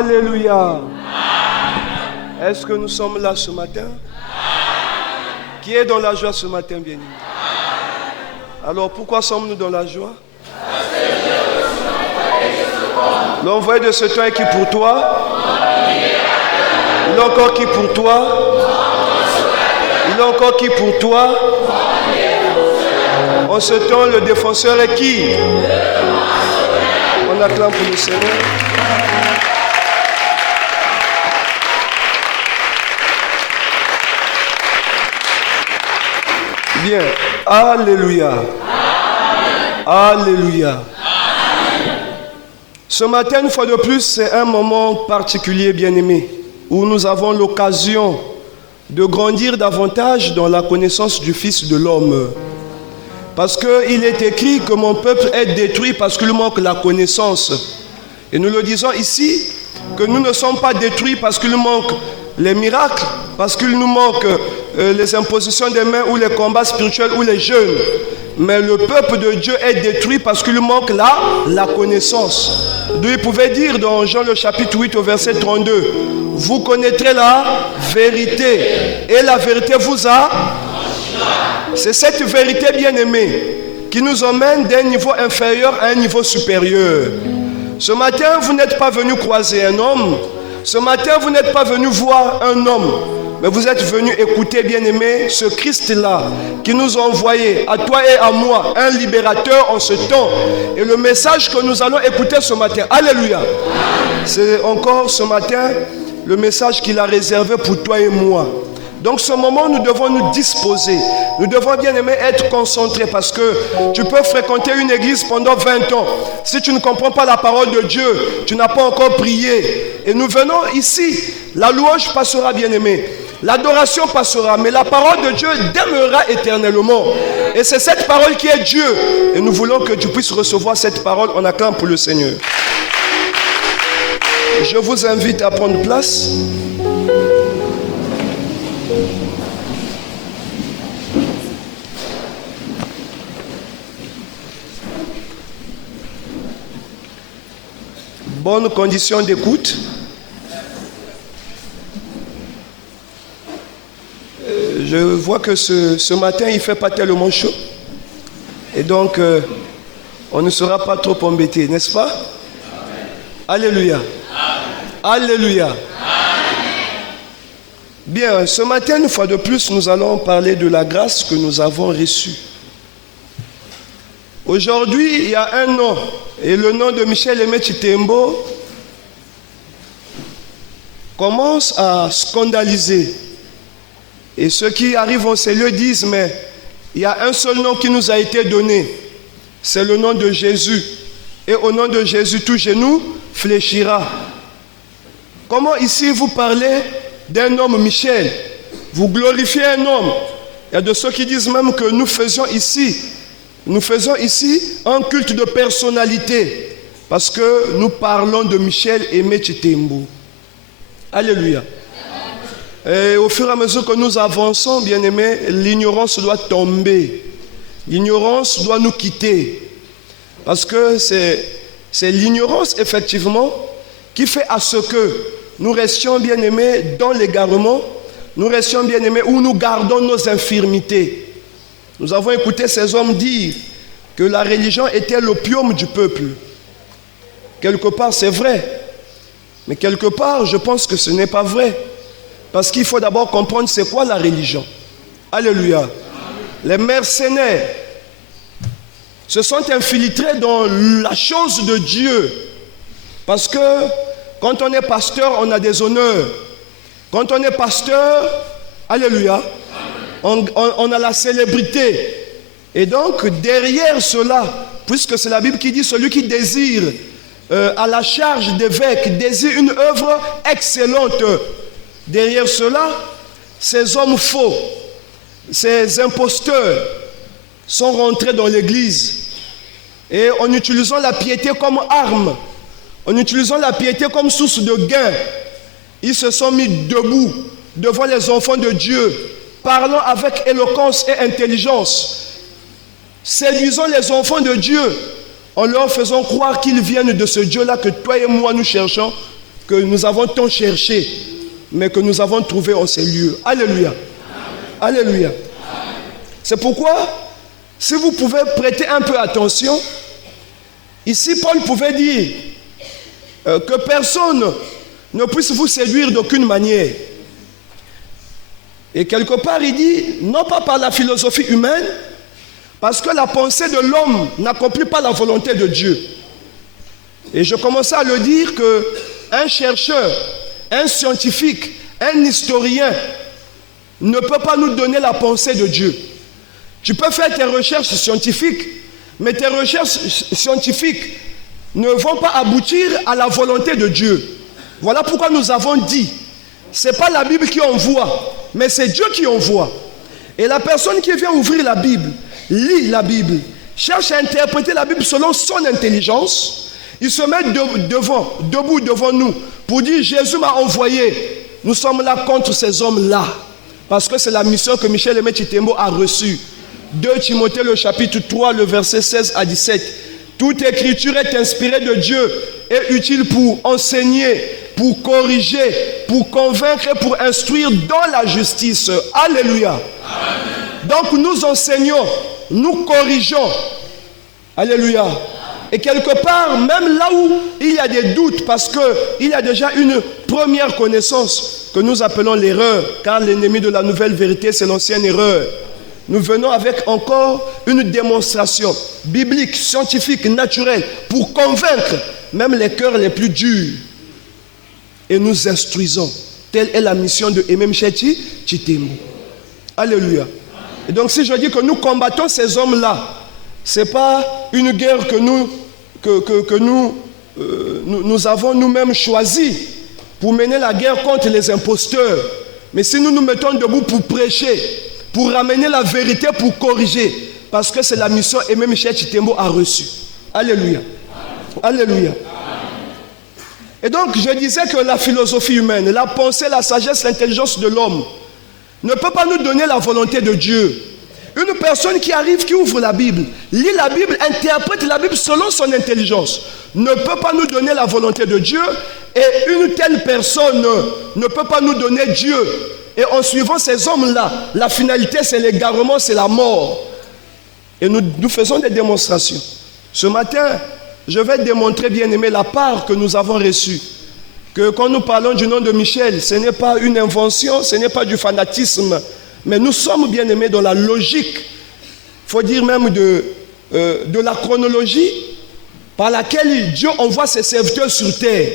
Alléluia. Est-ce que nous sommes là ce matin? Qui est dans la joie ce matin, bien-aimé? Alors pourquoi sommes-nous dans la joie? L'envoyé de ce temps est qui pour toi? Il est encore qui pour toi? Il est encore qui pour toi? En ce temps, le défenseur est qui? On acclame pour le Seigneur. Bien. Alléluia. Alléluia. Ce matin, une fois de plus, c'est un moment particulier, bien-aimé, où nous avons l'occasion de grandir davantage dans la connaissance du Fils de l'homme. Parce qu'il est écrit que mon peuple est détruit parce qu'il manque la connaissance. Et nous le disons ici, que nous ne sommes pas détruits parce qu'il manque les miracles, parce qu'il nous manque les impositions des mains ou les combats spirituels ou les jeûnes. Mais le peuple de Dieu est détruit parce qu'il manque la connaissance. D'où il pouvait dire dans Jean le chapitre 8 au verset 32, « Vous connaîtrez la vérité et la vérité vous a... » C'est cette vérité bien-aimée qui nous emmène d'un niveau inférieur à un niveau supérieur. Ce matin, vous n'êtes pas venu croiser un homme. Ce matin, vous n'êtes pas venu voir un homme. Mais vous êtes venu écouter, bien-aimé, ce Christ-là qui nous a envoyé, à toi et à moi, un libérateur en ce temps. Et le message que nous allons écouter ce matin, alléluia, c'est encore ce matin le message qu'il a réservé pour toi et moi. Donc ce moment, nous devons nous disposer. Nous devons bien aimer être concentrés parce que tu peux fréquenter une église pendant 20 ans. Si tu ne comprends pas la parole de Dieu, tu n'as pas encore prié. Et nous venons ici, la louange passera bien aimé. L'adoration passera, mais la parole de Dieu demeurera éternellement. Et c'est cette parole qui est Dieu. Et nous voulons que tu puisses recevoir cette parole en acclamant pour le Seigneur. Je vous invite à prendre place. Bonne condition d'écoute. Je vois que ce matin, il ne fait pas tellement chaud. Et donc, on ne sera pas trop embêté, n'est-ce pas? Alléluia. Alléluia. Bien, ce matin, une fois de plus, nous allons parler de la grâce que nous avons reçue. Aujourd'hui, il y a un nom, et le nom de Michel Aimé Chitembo commence à scandaliser. Et ceux qui arrivent en ces lieux disent, mais il y a un seul nom qui nous a été donné, c'est le nom de Jésus. Et au nom de Jésus, tout genou fléchira. Comment ici vous parlez d'un homme Michel? Vous glorifiez un homme. Il y a de ceux qui disent même que nous faisons ici un culte de personnalité parce que nous parlons de Michel Aimé Chitembo. Alléluia. Et au fur et à mesure que nous avançons, bien-aimés, l'ignorance doit tomber. L'ignorance doit nous quitter. Parce que c'est l'ignorance, effectivement, qui fait à ce que nous restions, bien-aimés, dans l'égarement. Nous restions, bien-aimés, où nous gardons nos infirmités. Nous avons écouté ces hommes dire que la religion était l'opium du peuple. Quelque part, c'est vrai. Mais quelque part, je pense que ce n'est pas vrai. Parce qu'il faut d'abord comprendre c'est quoi la religion. Alléluia. Les mercenaires se sont infiltrés dans la chose de Dieu. Parce que quand on est pasteur, on a des honneurs. Quand on est pasteur, alléluia, on a la célébrité. Et donc, derrière cela, puisque c'est la Bible qui dit celui qui désire à la charge d'évêque, désire une œuvre excellente. Derrière cela, ces hommes faux, ces imposteurs sont rentrés dans l'église. Et en utilisant la piété comme arme, en utilisant la piété comme source de gain, ils se sont mis debout devant les enfants de Dieu, parlant avec éloquence et intelligence, séduisant les enfants de Dieu, en leur faisant croire qu'ils viennent de ce Dieu-là que toi et moi nous cherchons, que nous avons tant cherché, mais que nous avons trouvé en ces lieux. Alléluia. Alléluia. C'est pourquoi, si vous pouvez prêter un peu attention, ici Paul pouvait dire que personne ne puisse vous séduire d'aucune manière. Et quelque part il dit, non pas par la philosophie humaine, parce que la pensée de l'homme n'accomplit pas la volonté de Dieu. Et je commençais à le dire qu'un chercheur, un scientifique, un historien ne peut pas nous donner la pensée de Dieu. Tu peux faire tes recherches scientifiques, mais tes recherches scientifiques ne vont pas aboutir à la volonté de Dieu. Voilà pourquoi nous avons dit, ce n'est pas la Bible qui envoie, mais c'est Dieu qui envoie. Et la personne qui vient ouvrir la Bible, lit la Bible, cherche à interpréter la Bible selon son intelligence, il se met debout devant nous pour dire Jésus m'a envoyé. Nous sommes là contre ces hommes-là, parce que c'est la mission que Michel Aimé Chitembo a reçue. 2 Timothée le chapitre 3, le verset 16 à 17. Toute écriture est inspirée de Dieu et utile pour enseigner, pour corriger, pour convaincre et pour instruire dans la justice. Alléluia. Amen. Donc nous enseignons, nous corrigeons. Alléluia. Et quelque part, même là où il y a des doutes, parce qu'il y a déjà une première connaissance que nous appelons l'erreur, car l'ennemi de la nouvelle vérité, c'est l'ancienne erreur. Nous venons avec encore une démonstration biblique, scientifique, naturelle, pour convaincre même les cœurs les plus durs. Et nous instruisons. Telle est la mission de Aimé Michel Chitembo. Alléluia. Et donc si je dis que nous combattons ces hommes-là, ce n'est pas une guerre que nous avons nous-mêmes choisi pour mener la guerre contre les imposteurs. Mais si nous nous mettons debout pour prêcher, pour ramener la vérité, pour corriger, parce que c'est la mission Aimé Michel Chitembo a reçue. Alléluia. Alléluia. Et donc je disais que la philosophie humaine, la pensée, la sagesse, l'intelligence de l'homme ne peut pas nous donner la volonté de Dieu. Une personne qui arrive, qui ouvre la Bible, lit la Bible, interprète la Bible selon son intelligence, ne peut pas nous donner la volonté de Dieu, et une telle personne ne peut pas nous donner Dieu. Et en suivant ces hommes-là, la finalité c'est l'égarement, c'est la mort. Et nous faisons des démonstrations. Ce matin, je vais démontrer, bien aimé, la part que nous avons reçue. Que quand nous parlons du nom de Michel, ce n'est pas une invention, ce n'est pas du fanatisme, mais nous sommes, bien aimés, dans la logique, il faut dire même de la chronologie, par laquelle Dieu envoie ses serviteurs sur terre.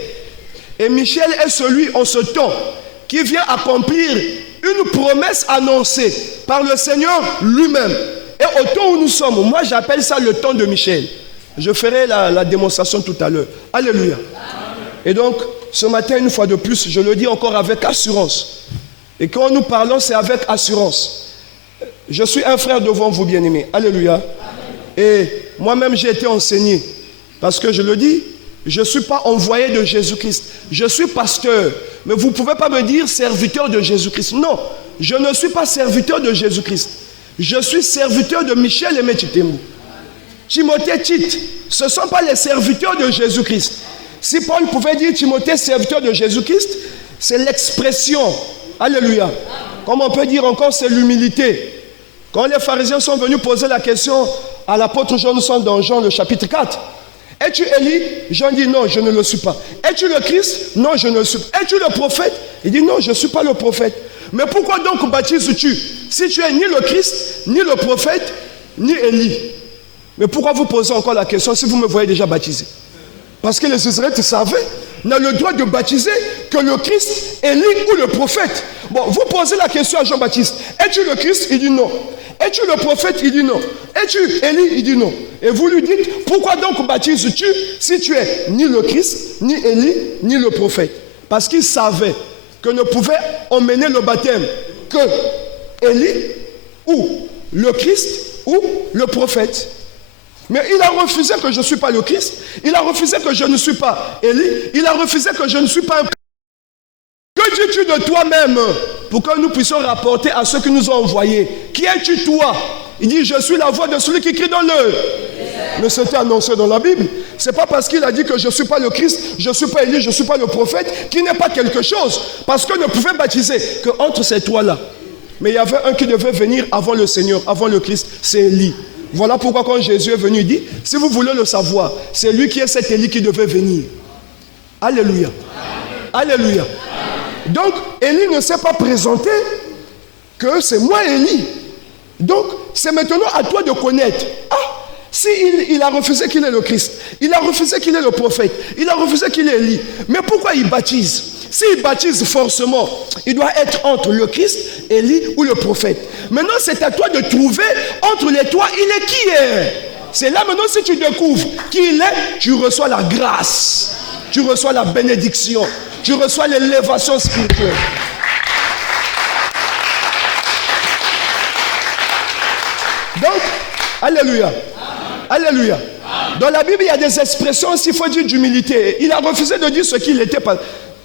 Et Michel est celui en ce temps qui vient accomplir une promesse annoncée par le Seigneur lui-même. Et au temps où nous sommes, moi j'appelle ça le temps de Michel. Je ferai la démonstration tout à l'heure. Alléluia. Et donc, ce matin, une fois de plus, je le dis encore avec assurance. Et quand nous parlons, c'est avec assurance. Je suis un frère devant vous, bien-aimés. Alléluia. Et moi-même, j'ai été enseigné. Parce que je le dis, je ne suis pas envoyé de Jésus-Christ. Je suis pasteur. Mais vous ne pouvez pas me dire serviteur de Jésus-Christ. Non, je ne suis pas serviteur de Jésus-Christ. Je suis serviteur de Michel Aimé Chitembo. Timothée, Tite, ce ne sont pas les serviteurs de Jésus-Christ. Si Paul pouvait dire Timothée, serviteur de Jésus-Christ, c'est l'expression. Alléluia. Comme on peut dire encore, c'est l'humilité. Quand les pharisiens sont venus poser la question à l'apôtre Jean, nous sommes dans Jean le chapitre 4. Es-tu Élie? Jean dit non, je ne le suis pas. Es-tu le Christ? Non, je ne le suis pas. Es-tu le prophète? Il dit non, je ne suis pas le prophète. Mais pourquoi donc baptises-tu si tu es ni le Christ, ni le prophète, ni Élie? Mais pourquoi vous posez encore la question si vous me voyez déjà baptisé? Parce que les Israélites savaient, n'a le droit de baptiser que le Christ, Élie ou le prophète. Bon, vous posez la question à Jean-Baptiste. Es-tu le Christ? Il dit non. Es-tu le prophète? Il dit non. Es-tu Élie? Il dit non. Et vous lui dites, pourquoi donc baptises-tu si tu es ni le Christ, ni Élie, ni le prophète? Parce qu'il savait que ne pouvait emmener le baptême que Élie ou le Christ ou le prophète. Mais il a refusé que je ne suis pas le Christ. Il a refusé que je ne suis pas Élie. Il a refusé que je ne suis pas un... Que dis-tu de toi-même pour que nous puissions rapporter à ceux qui nous ont envoyés? Qui es-tu toi? Il dit, je suis la voix de celui qui crie dans l'œil. Mais c'était annoncé dans la Bible. Ce n'est pas parce qu'il a dit que je ne suis pas le Christ, je ne suis pas Élie, je ne suis pas le prophète, qu'il n'est pas quelque chose. Parce qu'on ne pouvait baptiser qu'entre ces trois-là. Mais il y avait un qui devait venir avant le Seigneur, avant le Christ, c'est Élie. Voilà pourquoi quand Jésus est venu, il dit, si vous voulez le savoir, c'est lui qui est cet Élie qui devait venir. Alléluia. Alléluia. Donc, Élie ne s'est pas présenté que c'est moi Élie. Donc, c'est maintenant à toi de connaître. Ah, si il a refusé qu'il est le Christ, il a refusé qu'il est le prophète, il a refusé qu'il est Élie, mais pourquoi il baptise? S'il baptise forcément, il doit être entre le Christ, Élie ou le prophète. Maintenant, c'est à toi de trouver entre les trois, il est qui est. C'est là maintenant, si tu découvres qui il est, tu reçois la grâce, tu reçois la bénédiction, tu reçois l'élévation spirituelle. Donc, alléluia. Alléluia. Dans la Bible, il y a des expressions, s'il faut dire d'humilité. Il a refusé de dire ce qu'il n'était pas.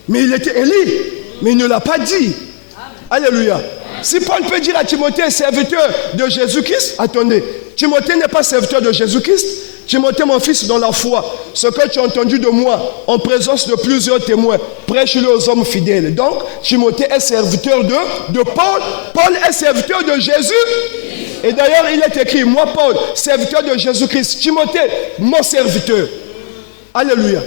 Mais il était Élie, mais il ne l'a pas dit. Alléluia. Si Paul peut dire à Timothée, serviteur de Jésus-Christ, attendez, Timothée n'est pas serviteur de Jésus-Christ. Timothée, mon fils, dans la foi, ce que tu as entendu de moi, en présence de plusieurs témoins, prêche-le aux hommes fidèles. Donc, Timothée est serviteur de Paul. Paul est serviteur de Jésus. Et d'ailleurs, il est écrit, moi, Paul, serviteur de Jésus-Christ. Timothée, mon serviteur. Alléluia.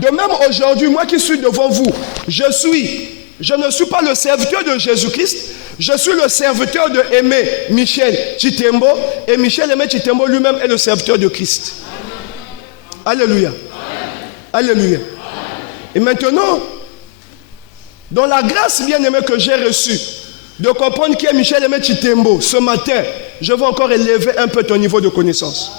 De même, aujourd'hui, moi qui suis devant vous, je ne suis pas le serviteur de Jésus-Christ, je suis le serviteur de Aimé Michel Chitembo, et Michel Aimé Chitembo lui-même est le serviteur de Christ. Alléluia. Alléluia. Et maintenant, dans la grâce bien-aimée que j'ai reçue, de comprendre qui est Michel Aimé Chitembo, ce matin, je veux encore élever un peu ton niveau de connaissance.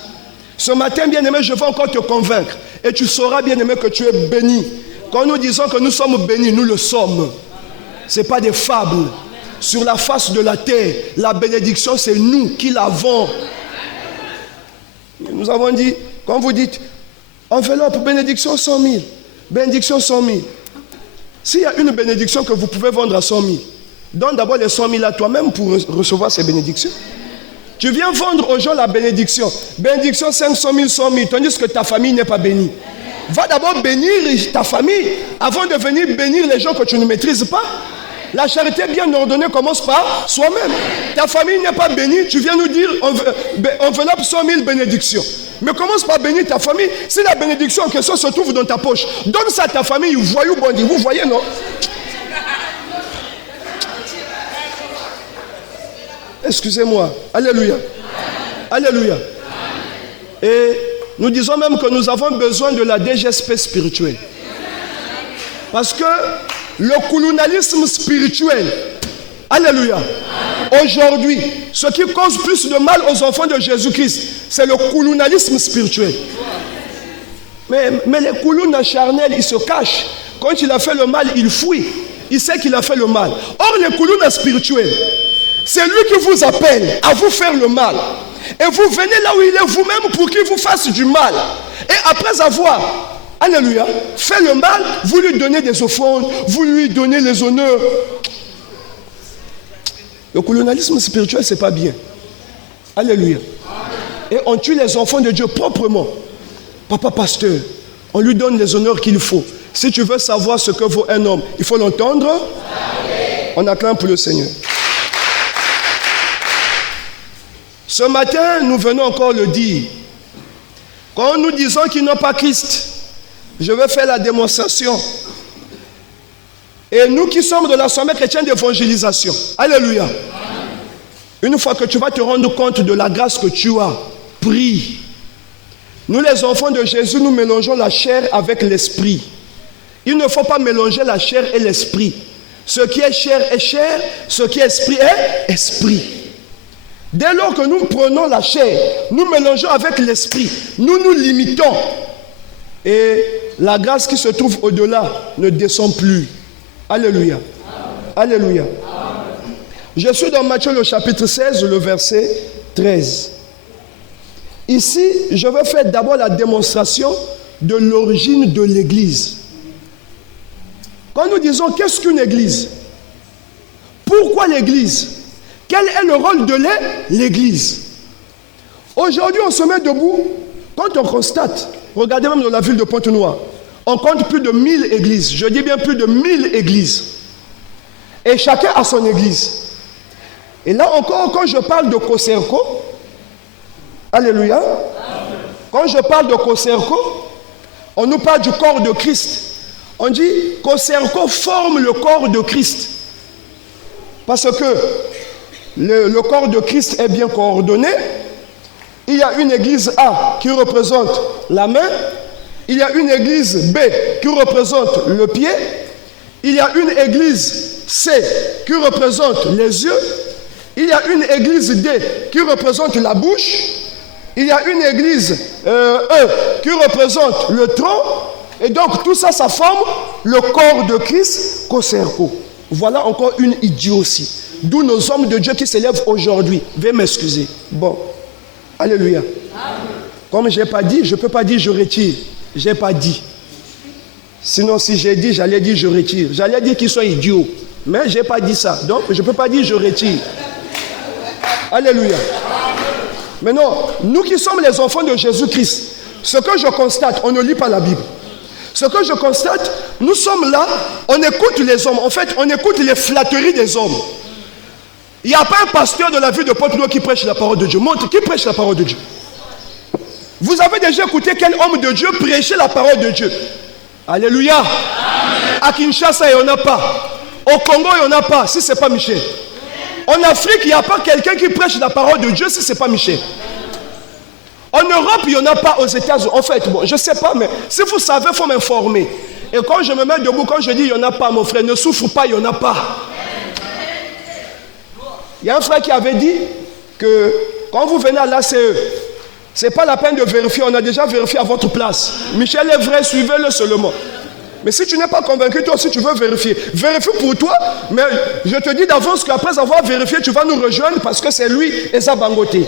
Ce matin, bien-aimé, je veux encore te convaincre. Et tu sauras, bien-aimé, que tu es béni. Quand nous disons que nous sommes bénis, nous le sommes. Ce n'est pas des fables. Sur la face de la terre, la bénédiction, c'est nous qui l'avons. Nous avons dit, quand vous dites, enveloppe, bénédiction 100 000. Bénédiction 100 000. S'il y a une bénédiction que vous pouvez vendre à 100 000, donne d'abord les 100 000 à toi-même pour recevoir ces bénédictions. Tu viens vendre aux gens la bénédiction. Bénédiction 500 000, 100 000, tandis que ta famille n'est pas bénie. Va d'abord bénir ta famille avant de venir bénir les gens que tu ne maîtrises pas. La charité bien ordonnée commence par soi-même. Ta famille n'est pas bénie, tu viens nous dire enveloppe 100 000 bénédictions. Mais commence par bénir ta famille. Si la bénédiction en question se trouve dans ta poche, donne ça à ta famille, voyou bondi. Vous voyez, non? Excusez-moi. Alléluia. Alléluia. Et nous disons même que nous avons besoin de la DGSP spirituelle. Parce que le colonialisme spirituel, alléluia, aujourd'hui, ce qui cause plus de mal aux enfants de Jésus-Christ, c'est le colonialisme spirituel. Mais les colons charnels, ils se cachent. Quand il a fait le mal, il fuit. Il sait qu'il a fait le mal. Or, les colons spirituels, c'est lui qui vous appelle à vous faire le mal. Et vous venez là où il est vous-même pour qu'il vous fasse du mal. Et après avoir, alléluia, fait le mal, vous lui donnez des offrandes, vous lui donnez les honneurs. Le colonialisme spirituel, c'est pas bien. Alléluia. Et on tue les enfants de Dieu proprement. Papa pasteur, on lui donne les honneurs qu'il faut. Si tu veux savoir ce que vaut un homme, il faut l'entendre. On acclame pour le Seigneur. Ce matin, nous venons encore le dire. Quand nous disons qu'ils n'ont pas Christ, je vais faire la démonstration. Et nous qui sommes de l'Assemblée chrétienne d'évangélisation, alléluia. Une fois que tu vas te rendre compte de la grâce que tu as, prie. Nous les enfants de Jésus, nous mélangeons la chair avec l'esprit. Il ne faut pas mélanger la chair et l'esprit. Ce qui est chair, ce qui est esprit est esprit. Dès lors que nous prenons la chair, nous mélangeons avec l'esprit, nous nous limitons. Et la grâce qui se trouve au-delà ne descend plus. Alléluia. Alléluia. Je suis dans Matthieu le chapitre 16, le verset 13. Ici, je vais faire d'abord la démonstration de l'origine de l'Église. Quand nous disons qu'est-ce qu'une Église? Pourquoi l'Église? Quel est le rôle de l'Église? Aujourd'hui, on se met debout quand on constate Regardez même dans la ville de Pointe-Noire. On compte plus de 1000 églises. Je dis bien plus de 1000 églises. Et chacun a son église. Et là encore, quand je parle de Koserko, alléluia, quand je parle de Koserko, on nous parle du corps de Christ. On dit Koserko forme le corps de Christ. Parce que le corps de Christ est bien coordonné. Il y a une église A qui représente la main. Il y a une église B qui représente le pied. Il y a une église C qui représente les yeux. Il y a une église D qui représente la bouche. Il y a une église E qui représente le tronc. Et donc tout ça, ça forme le corps de Christ, Koserko. Voilà encore une idiotie. D'où nos hommes de Dieu qui s'élèvent aujourd'hui. Veuillez m'excuser. Bon. Alléluia. Amen. Comme je n'ai pas dit, je ne peux pas dire je retire. Je n'ai pas dit. Sinon, si j'ai dit, j'allais dire je retire. J'allais dire qu'ils sont idiots. Mais je n'ai pas dit ça. Donc, je ne peux pas dire je retire. Alléluia. Maintenant, nous qui sommes les enfants de Jésus-Christ, ce que je constate, on ne lit pas la Bible. Ce que je constate, nous sommes là, on écoute les hommes. En fait, on écoute les flatteries des hommes. Il n'y a pas un pasteur de la ville de Pointe-Noire qui prêche la parole de Dieu. Montre, qui prêche la parole de Dieu? Vous avez déjà écouté quel homme de Dieu prêchait la parole de Dieu? Alléluia. Amen. À Kinshasa, il n'y en a pas. Au Congo, il n'y en a pas, si ce n'est pas Michel. En Afrique, il n'y a pas quelqu'un qui prêche la parole de Dieu si ce n'est pas Michel. En Europe, il n'y en a pas. Aux États-Unis. En fait, bon, je ne sais pas, mais si vous savez, il faut m'informer. Et quand je me mets debout, quand je dis il n'y en a pas, mon frère, ne souffre pas, il n'y en a pas. Il y a un frère qui avait dit que quand vous venez à l'ACE, ce n'est pas la peine de vérifier, on a déjà vérifié à votre place. Michel est vrai, suivez-le seulement. Mais si tu n'es pas convaincu, toi aussi tu veux vérifier. Vérifie pour toi, mais je te dis d'avance qu'après avoir vérifié, tu vas nous rejoindre parce que c'est lui et sa bangoté.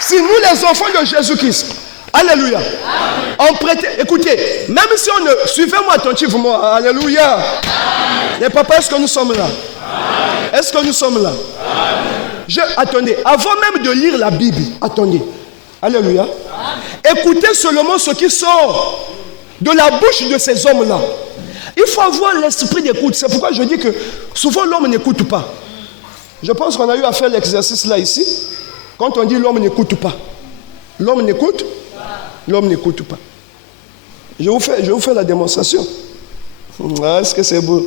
Si nous les enfants de Jésus-Christ, alléluia, on prêtait, écoutez, même si on ne, suivez-moi attentivement, alléluia. Les papas, est-ce que nous sommes là? Est-ce que nous sommes là? Attendez, avant même de lire la Bible, attendez, alléluia, écoutez seulement ce qui sort de la bouche de ces hommes-là. Il faut avoir l'esprit d'écoute. C'est pourquoi je dis que souvent l'homme n'écoute pas. Je pense qu'on a eu à faire l'exercice là ici. Quand on dit l'homme n'écoute pas, l'homme n'écoute, l'homme n'écoute pas. Je vous fais la démonstration. Ah, est-ce que c'est beau?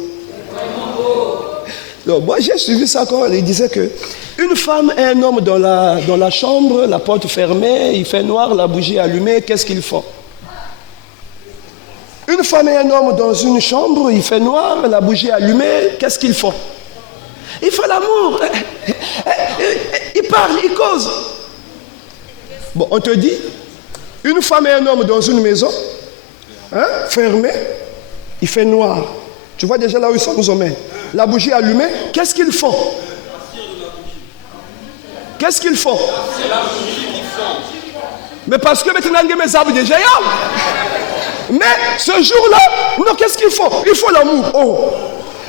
Donc, moi j'ai suivi ça quand il disait que une femme et un homme dans la chambre, la porte fermée, il fait noir, la bougie allumée, qu'est-ce qu'ils font? Une femme et un homme dans une chambre, il fait noir, la bougie allumée, qu'est-ce qu'ils font? Ils font l'amour. Ils parlent, ils causent. Bon, on te dit, une femme et un homme dans une maison, fermée, il fait noir. Tu vois déjà là où ils sont, nous emmènent. La bougie allumée, qu'est-ce qu'ils font? Qu'est-ce qu'ils font? C'est la bougie qu'ils font. Mais parce que maintenant, il y a mes arbres déjà. Mais ce jour-là, non, qu'est-ce qu'ils font? Ils font l'amour. Oh.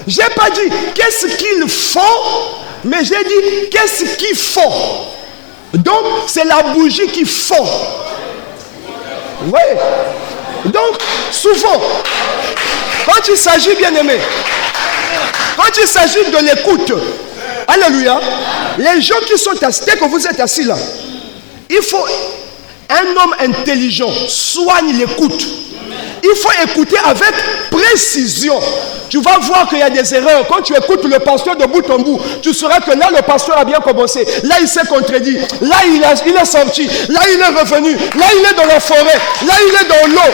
Je n'ai pas dit qu'est-ce qu'ils font, mais j'ai dit qu'est-ce qu'ils font. Donc, c'est la bougie qui fond. Vous voyez? Donc, souvent, quand il s'agit, bien aimé, quand il s'agit de l'écoute, alléluia, les gens qui sont assis, dès que vous êtes assis là, il faut un homme intelligent, soigne l'écoute. Il faut écouter avec précision. Tu vas voir qu'il y a des erreurs. Quand tu écoutes le pasteur de bout en bout, tu sauras que là, le pasteur a bien commencé. Là, il s'est contredit. Là, il est sorti. Là, il est revenu. Là, il est dans la forêt. Là, il est dans l'eau.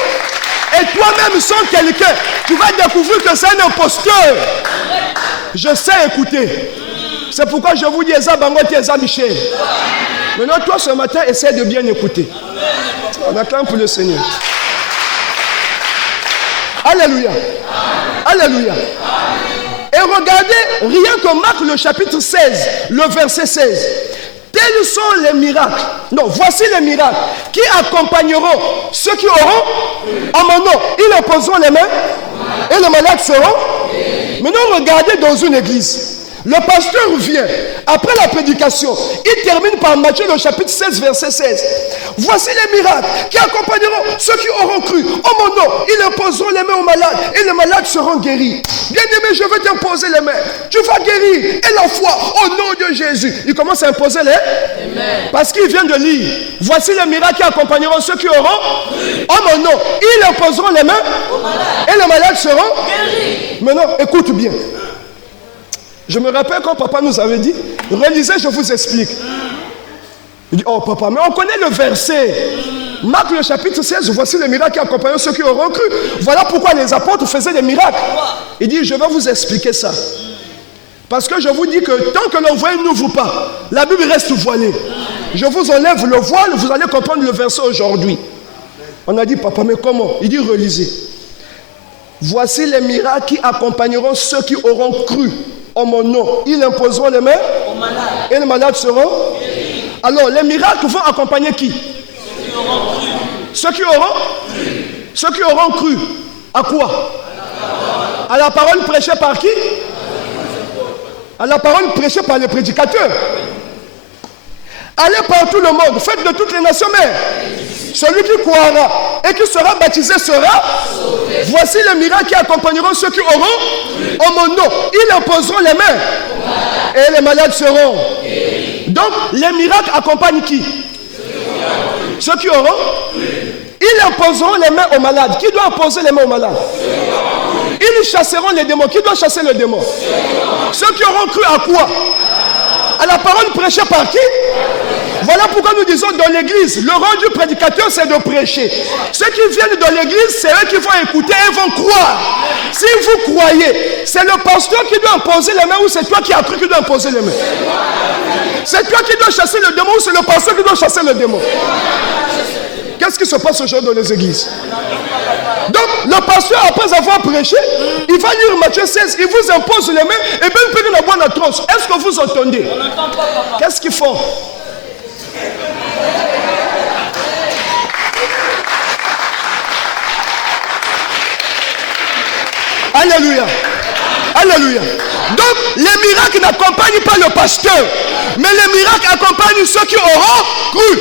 Et toi-même, sans quelqu'un, tu vas découvrir que c'est un imposteur. Je sais écouter. C'est pourquoi je vous dis, Eza Bangote, Eza Michel. Maintenant, toi, ce matin, essaie de bien écouter. On acclame pour le Seigneur. Alléluia. Alléluia. Et regardez, rien que Marc le chapitre 16, le verset 16. Tels sont les miracles. Non, voici les miracles qui accompagneront ceux qui auront en mon nom. Ils imposeront les mains et les malades seront. Maintenant, regardez dans une église. Le pasteur vient, après la prédication, il termine par Matthieu le chapitre 16, verset 16. Voici les miracles qui accompagneront ceux qui auront cru. En mon nom, ils imposeront les mains aux malades et les malades seront guéris. Bien-aimé, je vais t'imposer les mains. Tu vas guérir. Et la foi au nom de Jésus. Il commence à imposer les mains. Parce qu'il vient de lire. Voici les miracles qui accompagneront ceux qui auront cru. En mon nom, ils imposeront les mains et les malades seront guéris. Maintenant, écoute bien. Je me rappelle quand papa nous avait dit, relisez, je vous explique. Il dit, oh papa, mais on connaît le verset. Marc le chapitre 16, voici les miracles qui accompagnent ceux qui auront cru. Voilà pourquoi les apôtres faisaient des miracles. Il dit, je vais vous expliquer ça. Parce que je vous dis que tant que le voile n'ouvre pas, la Bible reste voilée. Je vous enlève le voile, vous allez comprendre le verset aujourd'hui. On a dit, papa, mais comment? Il dit, relisez. Voici les miracles qui accompagneront ceux qui auront cru. En mon nom, ils imposeront les mains et les malades seront guéris. Alors, les miracles vont accompagner qui? Ceux qui auront cru. Ceux qui auront cru. À quoi? À la parole prêchée par qui? À la parole prêchée par les prédicateurs. Allez par tout le monde, faites de toutes les nations mères. Celui qui croira et qui sera baptisé sera sauvé. Voici les miracles qui accompagneront ceux qui auront en mon nom. Ils imposeront les mains et les malades seront. Donc, les miracles accompagnent qui? Ceux qui auront. Ils imposeront les mains aux malades. Qui doit imposer les mains aux malades? Ils chasseront les démons. Qui doit chasser les démons? Ceux qui auront cru à quoi? À la parole prêchée par qui? Voilà pourquoi nous disons dans l'église, le rôle du prédicateur c'est de prêcher. Ceux qui viennent dans l'église, c'est eux qui vont écouter et vont croire. Si vous croyez, c'est le pasteur qui doit imposer les mains ou c'est toi qui as cru qui doit imposer les mains? C'est toi qui dois chasser le démon ou c'est le pasteur qui doit chasser le démon? Qu'est-ce qui se passe aujourd'hui dans les églises? Donc, le pasteur, après avoir prêché, il va lire Matthieu 16, il vous impose les mains et bien il peut la bonne atroce. Est-ce que vous entendez? Qu'est-ce qu'ils font? Alléluia. Alléluia. Donc, les miracles n'accompagnent pas le pasteur, mais les miracles accompagnent ceux qui auront cru.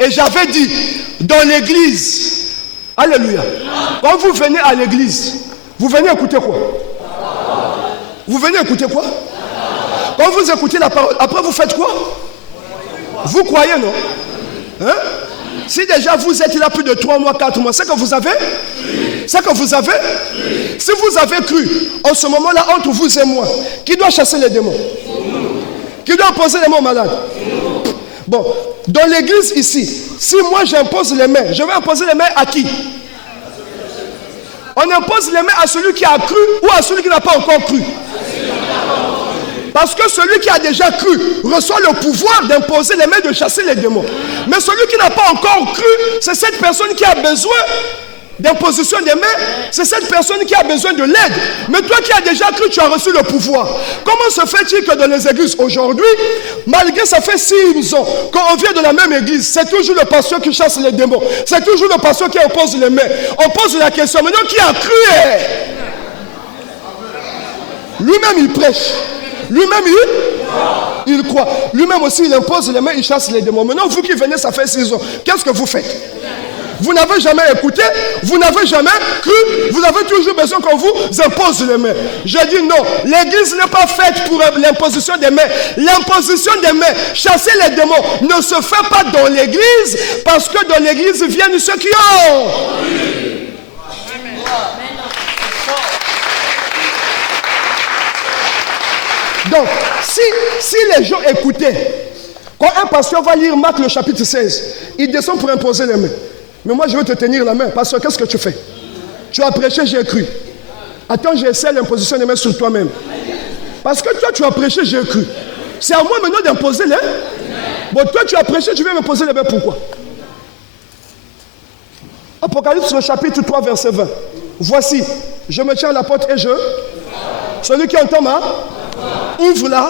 Et j'avais dit, dans l'église, alléluia, quand vous venez à l'église, vous venez écouter quoi? Vous venez écouter quoi? Quand vous écoutez la parole, après vous faites quoi? Vous croyez, non? Hein? Si déjà vous êtes là plus de 3 mois, 4 mois, c'est que vous avez? C'est que vous avez? Si vous avez cru, en ce moment-là, entre vous et moi, qui doit chasser les démons? Qui doit imposer les mains aux malades? Bon, dans l'église ici, si moi j'impose les mains, je vais imposer les mains à qui? On impose les mains à celui qui a cru ou à celui qui n'a pas encore cru? Parce que celui qui a déjà cru reçoit le pouvoir d'imposer les mains, de chasser les démons. Mais celui qui n'a pas encore cru, c'est cette personne qui a besoin d'imposition des mains, c'est cette personne qui a besoin de l'aide. Mais toi qui as déjà cru, tu as reçu le pouvoir. Comment se fait-il que dans les églises aujourd'hui, malgré ça fait 6 ans qu'on vient de la même église, c'est toujours le pasteur qui chasse les démons, c'est toujours le pasteur qui impose les mains? On pose la question, maintenant qui a cru? Lui-même il prêche, lui-même il croit, lui-même aussi il impose les mains, il chasse les démons. Maintenant vous qui venez, ça fait 6 ans, qu'est-ce que vous faites? Vous n'avez jamais écouté, vous n'avez jamais cru, vous avez toujours besoin qu'on vous impose les mains. Je dis non, l'église n'est pas faite pour l'imposition des mains. L'imposition des mains, chasser les démons, ne se fait pas dans l'église, parce que dans l'église viennent ceux qui ont. Donc, si les gens écoutaient, quand un pasteur va lire Marc le chapitre 16, il descend pour imposer les mains. Mais moi, je vais te tenir la main. Parce que qu'est-ce que tu fais? Tu as prêché, j'ai cru. Attends, j'essaie l'imposition des mains sur toi-même. Parce que toi, tu as prêché, j'ai cru. C'est à moi maintenant d'imposer les mains. Bon, toi, tu as prêché, tu viens m'imposer les mains. Pourquoi? Apocalypse, le chapitre 3, verset 20. Voici, je me tiens à la porte et je... Celui qui entend ma... Ouvre-la.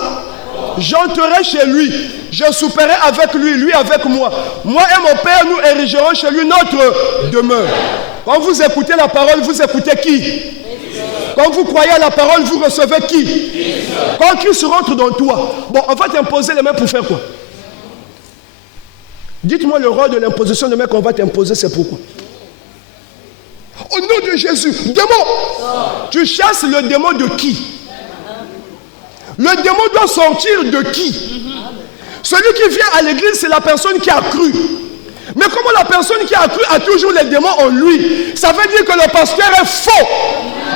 J'entrerai chez lui, je souperai avec lui, lui avec moi. Moi et mon Père, nous érigerons chez lui notre demeure. Quand vous écoutez la parole, vous écoutez qui? Quand vous croyez à la parole, vous recevez qui? Quand Christ rentre dans toi, bon, on va t'imposer les mains pour faire quoi? Dites-moi le rôle de l'imposition de mains qu'on va t'imposer, c'est pourquoi? Au nom de Jésus, démon! Tu chasses le démon de qui? Le démon doit sortir de qui? Celui qui vient à l'église, c'est la personne qui a cru. Mais comment la personne qui a cru a toujours les démons en lui? Ça veut dire que le pasteur est faux.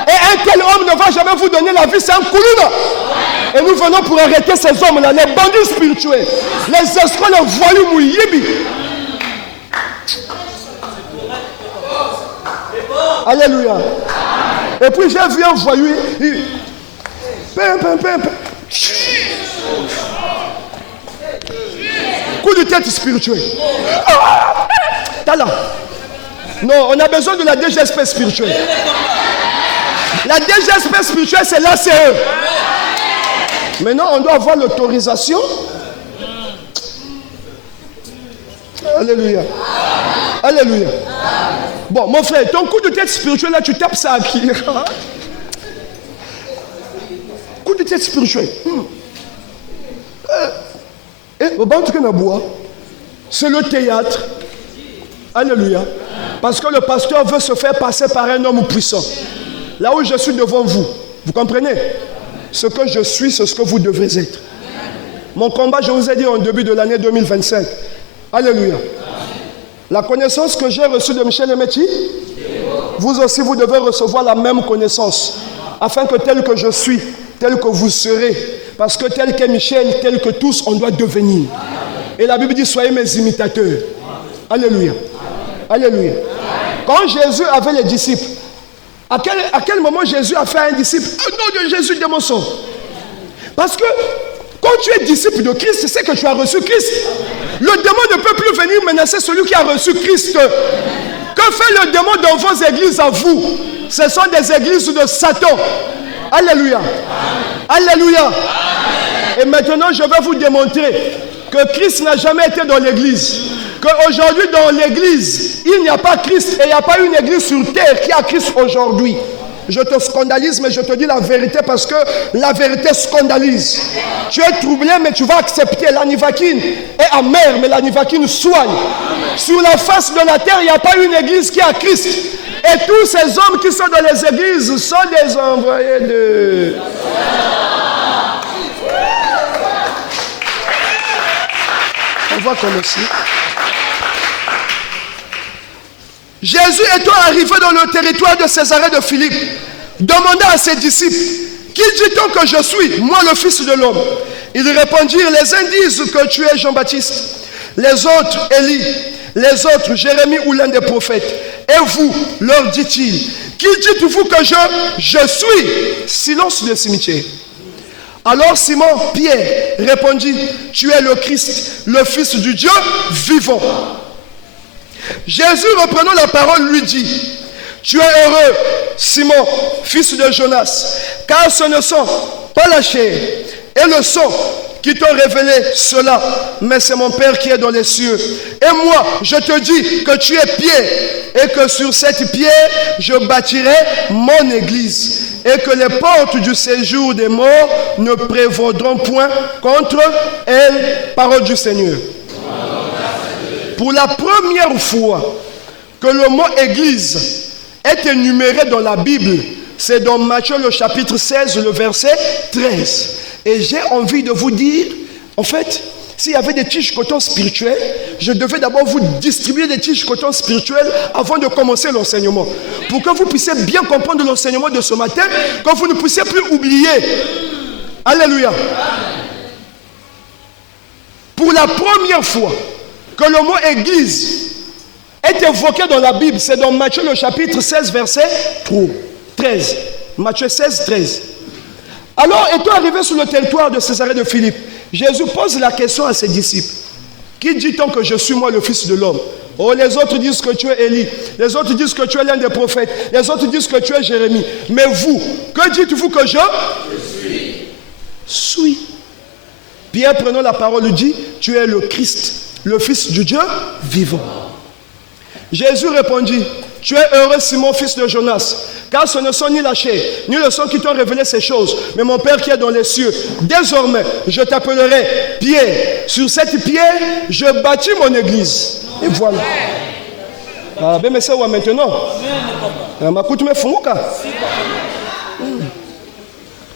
Et un tel homme ne va jamais vous donner la vie, c'est un coulouna. Et nous venons pour arrêter ces hommes-là, les bandits spirituels, les escrocs, les voyous mouyibi. Alléluia. Et puis j'ai vu un voyou, coup de tête spirituel. T'as là. Non, on a besoin de la DGSP spirituelle. La DGSP spirituelle, c'est l'ACE. Maintenant, on doit avoir l'autorisation. Alléluia. Alléluia. Bon, mon frère, ton coup de tête spirituel, là, tu tapes ça à qui? Coup de tête spirituel. C'est le théâtre. Alléluia. Parce que le pasteur veut se faire passer par un homme puissant. Là où je suis devant vous, vous comprenez? Ce que je suis, c'est ce que vous devez être. Mon combat, je vous ai dit en début de l'année 2025. Alléluia. La connaissance que j'ai reçue de Michel Emechi, vous aussi, vous devez recevoir la même connaissance. Afin que tel que je suis, tel que vous serez. Parce que tel qu'est Michel, tel que tous, on doit devenir. Et la Bible dit, soyez mes imitateurs. Alléluia. Alléluia. Quand Jésus avait les disciples, à quel moment Jésus a fait un disciple? Au nom de Jésus, démon sort. Parce que quand tu es disciple de Christ, c'est que tu as reçu Christ. Le démon ne peut plus venir menacer celui qui a reçu Christ. Que fait le démon dans vos églises à vous? Ce sont des églises de Satan. Alléluia. Alléluia. Et maintenant, je vais vous démontrer que Christ n'a jamais été dans l'église. Qu'aujourd'hui, dans l'église, il n'y a pas Christ. Et il n'y a pas une église sur terre qui a Christ aujourd'hui. Je te scandalise, mais je te dis la vérité parce que la vérité scandalise. Tu es troublé, mais tu vas accepter. L'anivakine est amère, mais l'anivakine soigne. Sur la face de la terre, il n'y a pas une église qui a Christ. Et tous ces hommes qui sont dans les églises sont des envoyés de... On va commencer. Jésus étant arrivé dans le territoire de Césarée de Philippe, demanda à ses disciples, qui dit-on que je suis, moi le Fils de l'homme? Ils répondirent, les uns disent que tu es Jean-Baptiste, les autres Élie, les autres Jérémie ou l'un des prophètes. Et vous, leur dit-il, qui dites-vous que je suis? Silence de cimetière. Alors Simon Pierre répondit, tu es le Christ, le Fils du Dieu vivant. Jésus, reprenant la parole, lui dit, tu es heureux, Simon, fils de Jonas, car ce ne sont pas la chair et le sang qui t'ont révélé cela, mais c'est mon Père qui est dans les cieux. Et moi, je te dis que tu es pierre, et que sur cette pierre, je bâtirai mon église, et que les portes du séjour des morts ne prévaudront point contre elle, parole du Seigneur. Pour la première fois que le mot église est énuméré dans la Bible, c'est dans Matthieu le chapitre 16, le verset 13. Et j'ai envie de vous dire, en fait, s'il y avait des tiges coton spirituelles, je devais d'abord vous distribuer des tiges coton spirituelles avant de commencer l'enseignement. Pour que vous puissiez bien comprendre l'enseignement de ce matin, que vous ne puissiez plus oublier. Alléluia. Pour la première fois que le mot église est évoqué dans la Bible, c'est dans Matthieu le chapitre 16, verset 13. Matthieu 16, 13. Alors, étant arrivé sur le territoire de Césarée de Philippe, Jésus pose la question à ses disciples. Qui dit-on que je suis, moi, le Fils de l'homme? Oh, les autres disent que tu es Élie. Les autres disent que tu es l'un des prophètes. Les autres disent que tu es Jérémie. Mais vous, que dites-vous que je suis? Pierre, prenant la parole, dit, tu es le Christ, le Fils du Dieu vivant. Jésus répondit, tu es heureux, Simon, fils de Jonas, car ce ne sont ni la chair, ni le sang qui t'ont révélé ces choses, mais mon Père qui est dans les cieux. Désormais, je t'appellerai Pierre. Sur cette pierre, je bâtis mon église. Et voilà. Ah, ben, mais c'est où maintenant?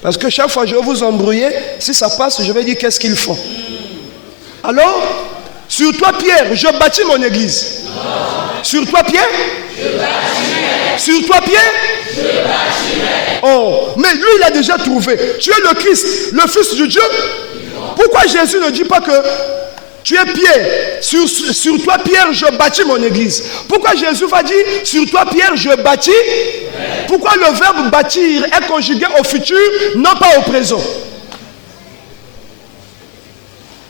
Parce que chaque fois que je vais vous embrouiller, si ça passe, je vais dire qu'est-ce qu'ils font. Alors, sur toi, Pierre, je bâtis mon église. Sur toi, Pierre? Sur toi, Pierre? Oh, mais lui, il a déjà trouvé. Tu es le Christ, le Fils de Dieu. Pourquoi Jésus ne dit pas que tu es Pierre? Sur toi, Pierre, je bâtis mon église. Pourquoi Jésus va dire sur toi, Pierre, je bâtis? Pourquoi le verbe bâtir est conjugué au futur, non pas au présent?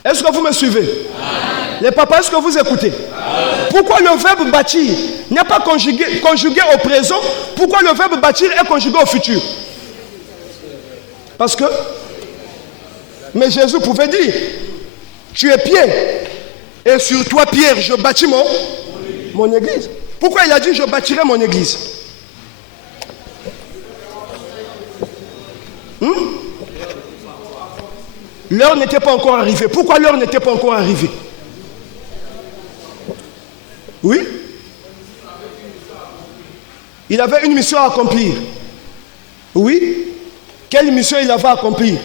Est-ce que vous me suivez? Les papas, est-ce que vous écoutez? Pourquoi le verbe bâtir n'est pas conjugué au présent? Pourquoi le verbe bâtir est conjugué au futur? Parce que, mais Jésus pouvait dire, tu es Pierre, et sur toi Pierre, je bâtis mon église. Pourquoi il a dit, je bâtirai mon église? L'heure n'était pas encore arrivée. Pourquoi l'heure n'était pas encore arrivée? Oui? Il avait une mission à accomplir. Oui? Quelle mission il avait à accomplir?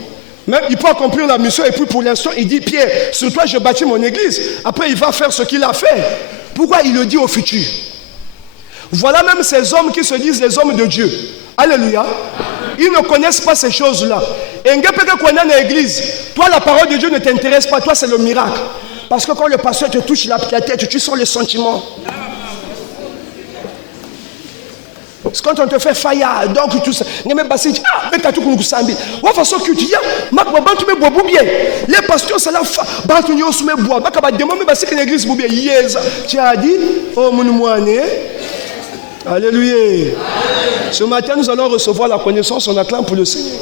Même il peut accomplir la mission et puis pour l'instant il dit Pierre, sur toi je bâtis mon église. Après il va faire ce qu'il a fait. Pourquoi il le dit au futur? Voilà même ces hommes qui se disent les hommes de Dieu. Alléluia. Ils ne connaissent pas ces choses-là. Et l'église, toi la parole de Dieu ne t'intéresse pas, toi c'est le miracle. Parce que quand le pasteur te touche la tête, tu sens les sentiments. C'est quand on te fait faillard, donc tout ça. Les pasteurs, c'est la fa. Tu as dit, oh mon. Alléluia. Ce matin, nous allons recevoir la connaissance, on acclame pour le Seigneur.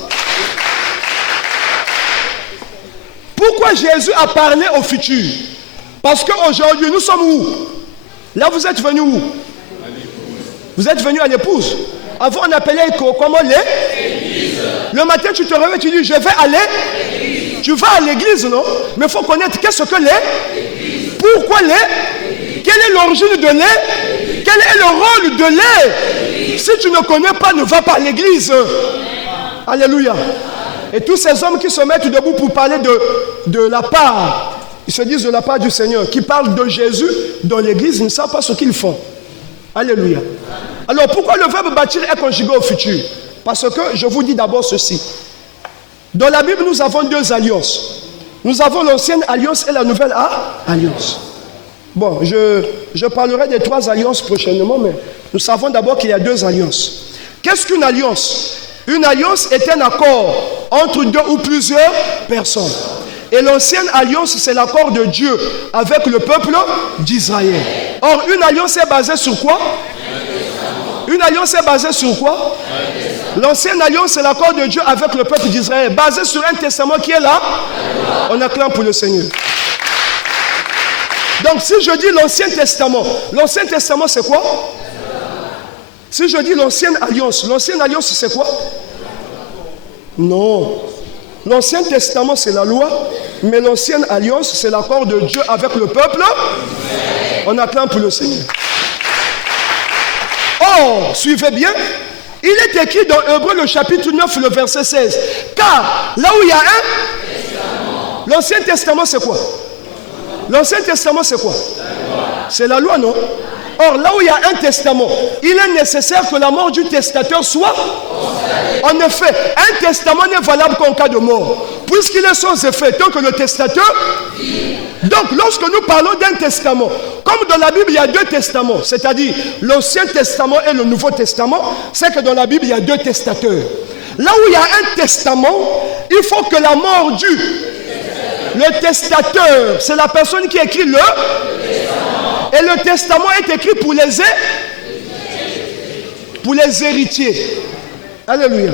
Pourquoi Jésus a parlé au futur? Parce qu'aujourd'hui, nous sommes où? Là, vous êtes venus où? Vous êtes venus à l'épouse. Avant, on appelait comment l'église. Le matin, tu te réveilles, tu dis, je vais aller. Tu vas à l'église, non? Mais il faut connaître qu'est-ce que l'église. Pourquoi l'église? Quelle est l'origine de l'église? Quel est le rôle de l'église? Si tu ne connais pas, ne va pas à l'église. Alléluia. Et tous ces hommes qui se mettent debout pour parler de la part, ils se disent de la part du Seigneur, qui parlent de Jésus dans l'église, ils ne savent pas ce qu'ils font. Alléluia. Alors pourquoi le verbe bâtir est conjugué au futur? Parce que je vous dis d'abord ceci. Dans la Bible, nous avons deux alliances. Nous avons l'ancienne alliance et la nouvelle alliance. Bon, je parlerai des trois alliances prochainement, mais nous savons d'abord qu'il y a deux alliances. Qu'est-ce qu'une alliance? Une alliance est un accord entre deux ou plusieurs personnes. Et l'ancienne alliance, c'est l'accord de Dieu avec le peuple d'Israël. Or, une alliance est basée sur quoi? Une alliance est basée sur quoi? L'ancienne alliance, c'est l'accord de Dieu avec le peuple d'Israël, basé sur un testament qui est là. On acclame pour le Seigneur. Donc, si je dis l'Ancien Testament, c'est quoi? Si je dis l'ancienne alliance, c'est quoi? Non. L'Ancien Testament, c'est la loi, mais l'ancienne alliance, c'est l'accord de Dieu avec le peuple. On acclame pour le Seigneur. Or, suivez bien, il est écrit dans Hébreux le chapitre 9, le verset 16. Car là où il y a un, l'Ancien Testament, c'est quoi? L'Ancien Testament, c'est quoi? C'est la loi, non? Or, là où il y a un testament, il est nécessaire que la mort du testateur soit. En effet, un testament n'est valable qu'en cas de mort, puisqu'il est sans effet tant que le testateur. Donc, lorsque nous parlons d'un testament, comme dans la Bible, il y a deux testaments, c'est-à-dire l'Ancien Testament et le Nouveau Testament, c'est que dans la Bible, il y a deux testateurs. Là où il y a un testament, il faut que la mort du... Le testateur, c'est la personne qui écrit le... Et le testament est écrit pour les héritiers. Alléluia.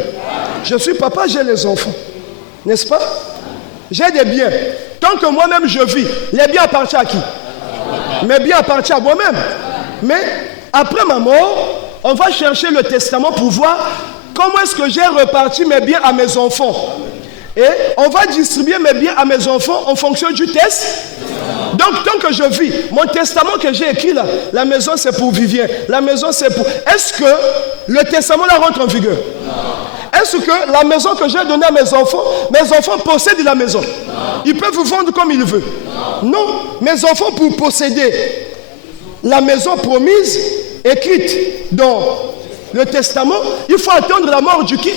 Je suis papa, j'ai les enfants. N'est-ce pas? J'ai des biens. Tant que moi-même je vis, les biens appartiennent à qui? Mes biens appartiennent à moi-même. Mais après ma mort, on va chercher le testament pour voir comment est-ce que j'ai reparti mes biens à mes enfants. Et on va distribuer mes biens à mes enfants en fonction du test. Donc, tant que je vis, mon testament que j'ai écrit là, la maison c'est pour Vivien, la maison c'est pour... Est-ce que le testament là rentre en vigueur? Non. Est-ce que la maison que j'ai donnée à mes enfants possèdent la maison? Non. Ils peuvent vendre comme ils veulent? Non. Non. Mes enfants, pour posséder la maison promise, écrite dans le testament, il faut attendre la mort du qui?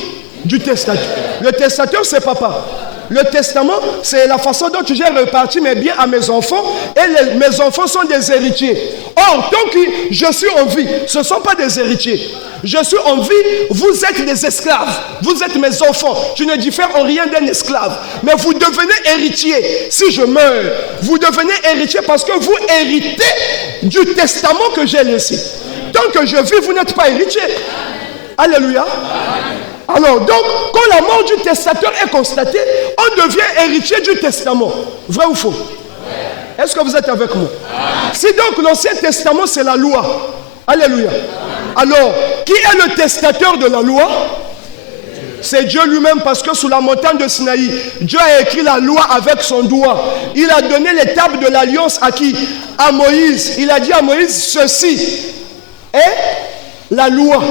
Du testateur. Le testateur, c'est papa. Le testament, c'est la façon dont j'ai réparti mes biens à mes enfants, et mes enfants sont des héritiers. Or, tant que je suis en vie, ce ne sont pas des héritiers. Je suis en vie, vous êtes des esclaves. Vous êtes mes enfants. Je ne diffère en rien d'un esclave. Mais vous devenez héritier. Si je meurs, vous devenez héritier parce que vous héritez du testament que j'ai laissé. Tant que je vis, vous n'êtes pas héritier. Alléluia. Alors, donc, quand la mort du testateur est constatée, on devient héritier du testament. Vrai ou faux? Est-ce que vous êtes avec moi? Si donc l'Ancien Testament, c'est la loi. Alléluia. Alors, qui est le testateur de la loi? C'est Dieu lui-même, parce que sous la montagne de Sinaï, Dieu a écrit la loi avec son doigt. Il a donné les tables de l'alliance à qui? À Moïse. Il a dit à Moïse, ceci est la loi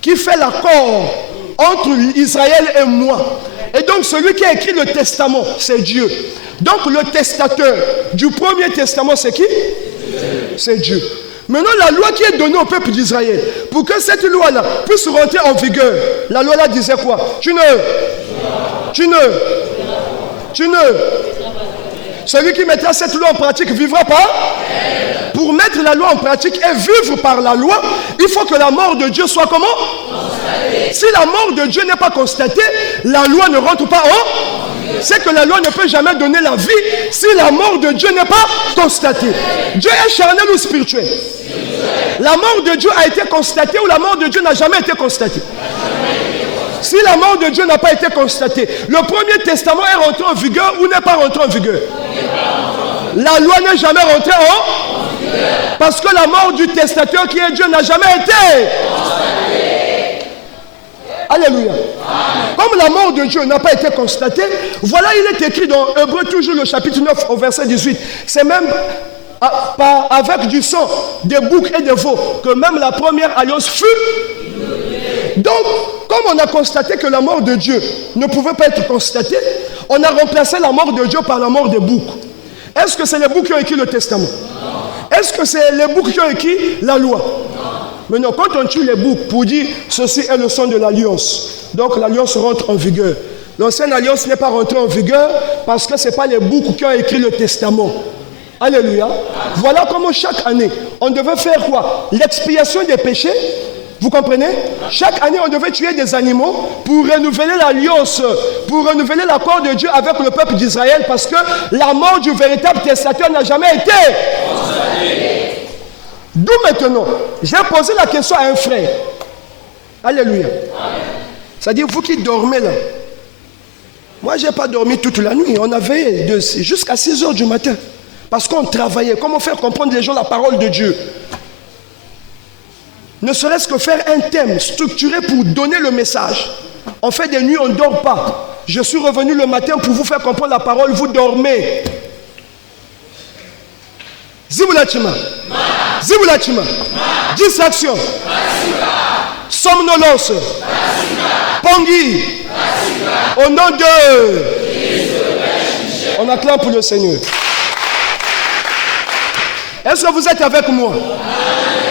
qui fait l'accord entre Israël et moi. Et donc celui qui a écrit le testament, c'est Dieu. Donc le testateur du premier testament, c'est qui? C'est Dieu. Maintenant, la loi qui est donnée au peuple d'Israël, pour que cette loi-là puisse rentrer en vigueur, la loi-là disait quoi? Celui qui mettra cette loi en pratique vivra pas. Pour mettre la loi en pratique et vivre par la loi, il faut que la mort de Dieu soit comment? Constatée. Si la mort de Dieu n'est pas constatée, la loi ne rentre pas en. C'est que la loi ne peut jamais donner la vie si la mort de Dieu n'est pas constatée. Dieu est charnel ou spirituel? La mort de Dieu a été constatée ou la mort de Dieu n'a jamais été constatée? Si la mort de Dieu n'a pas été constatée, le premier testament est rentré en vigueur ou n'est pas rentré en vigueur? La loi n'est jamais rentrée en. Parce que la mort du testateur qui est Dieu n'a jamais été. Alléluia. Comme la mort de Dieu n'a pas été constatée, voilà, il est écrit dans Hébreux, toujours le chapitre 9 au verset 18. C'est même avec du sang des boucs et des veaux que même la première alliance fut. Donc, comme on a constaté que la mort de Dieu ne pouvait pas être constatée, on a remplacé la mort de Dieu par la mort des boucs. Est-ce que c'est les boucs qui ont écrit le testament? Est-ce que c'est les boucs qui ont écrit la loi? Maintenant, quand on tue les boucs pour dire ceci est le sang de l'alliance, donc l'alliance rentre en vigueur. L'ancienne alliance n'est pas rentrée en vigueur parce que ce n'est pas les boucs qui ont écrit le testament. Alléluia. Voilà comment chaque année, on devait faire quoi? L'expiation des péchés. Vous comprenez? Chaque année, on devait tuer des animaux pour renouveler l'alliance, pour renouveler l'accord de Dieu avec le peuple d'Israël, parce que la mort du véritable testateur n'a jamais été. D'où maintenant, j'ai posé la question à un frère. Alléluia. C'est-à-dire, vous qui dormez là. Moi, je n'ai pas dormi toute la nuit. On a veillé jusqu'à 6 heures du matin. Parce qu'on travaillait. Comment faire comprendre les gens la parole de Dieu? Ne serait-ce que faire un thème structuré pour donner le message. On fait des nuits, on ne dort pas. Je suis revenu le matin pour vous faire comprendre la parole, vous dormez. Zibulatima. Zibulatima. Distraction. Somnolence. Pongui. Au nom de... On acclame pour le Seigneur. Est-ce que vous êtes avec moi?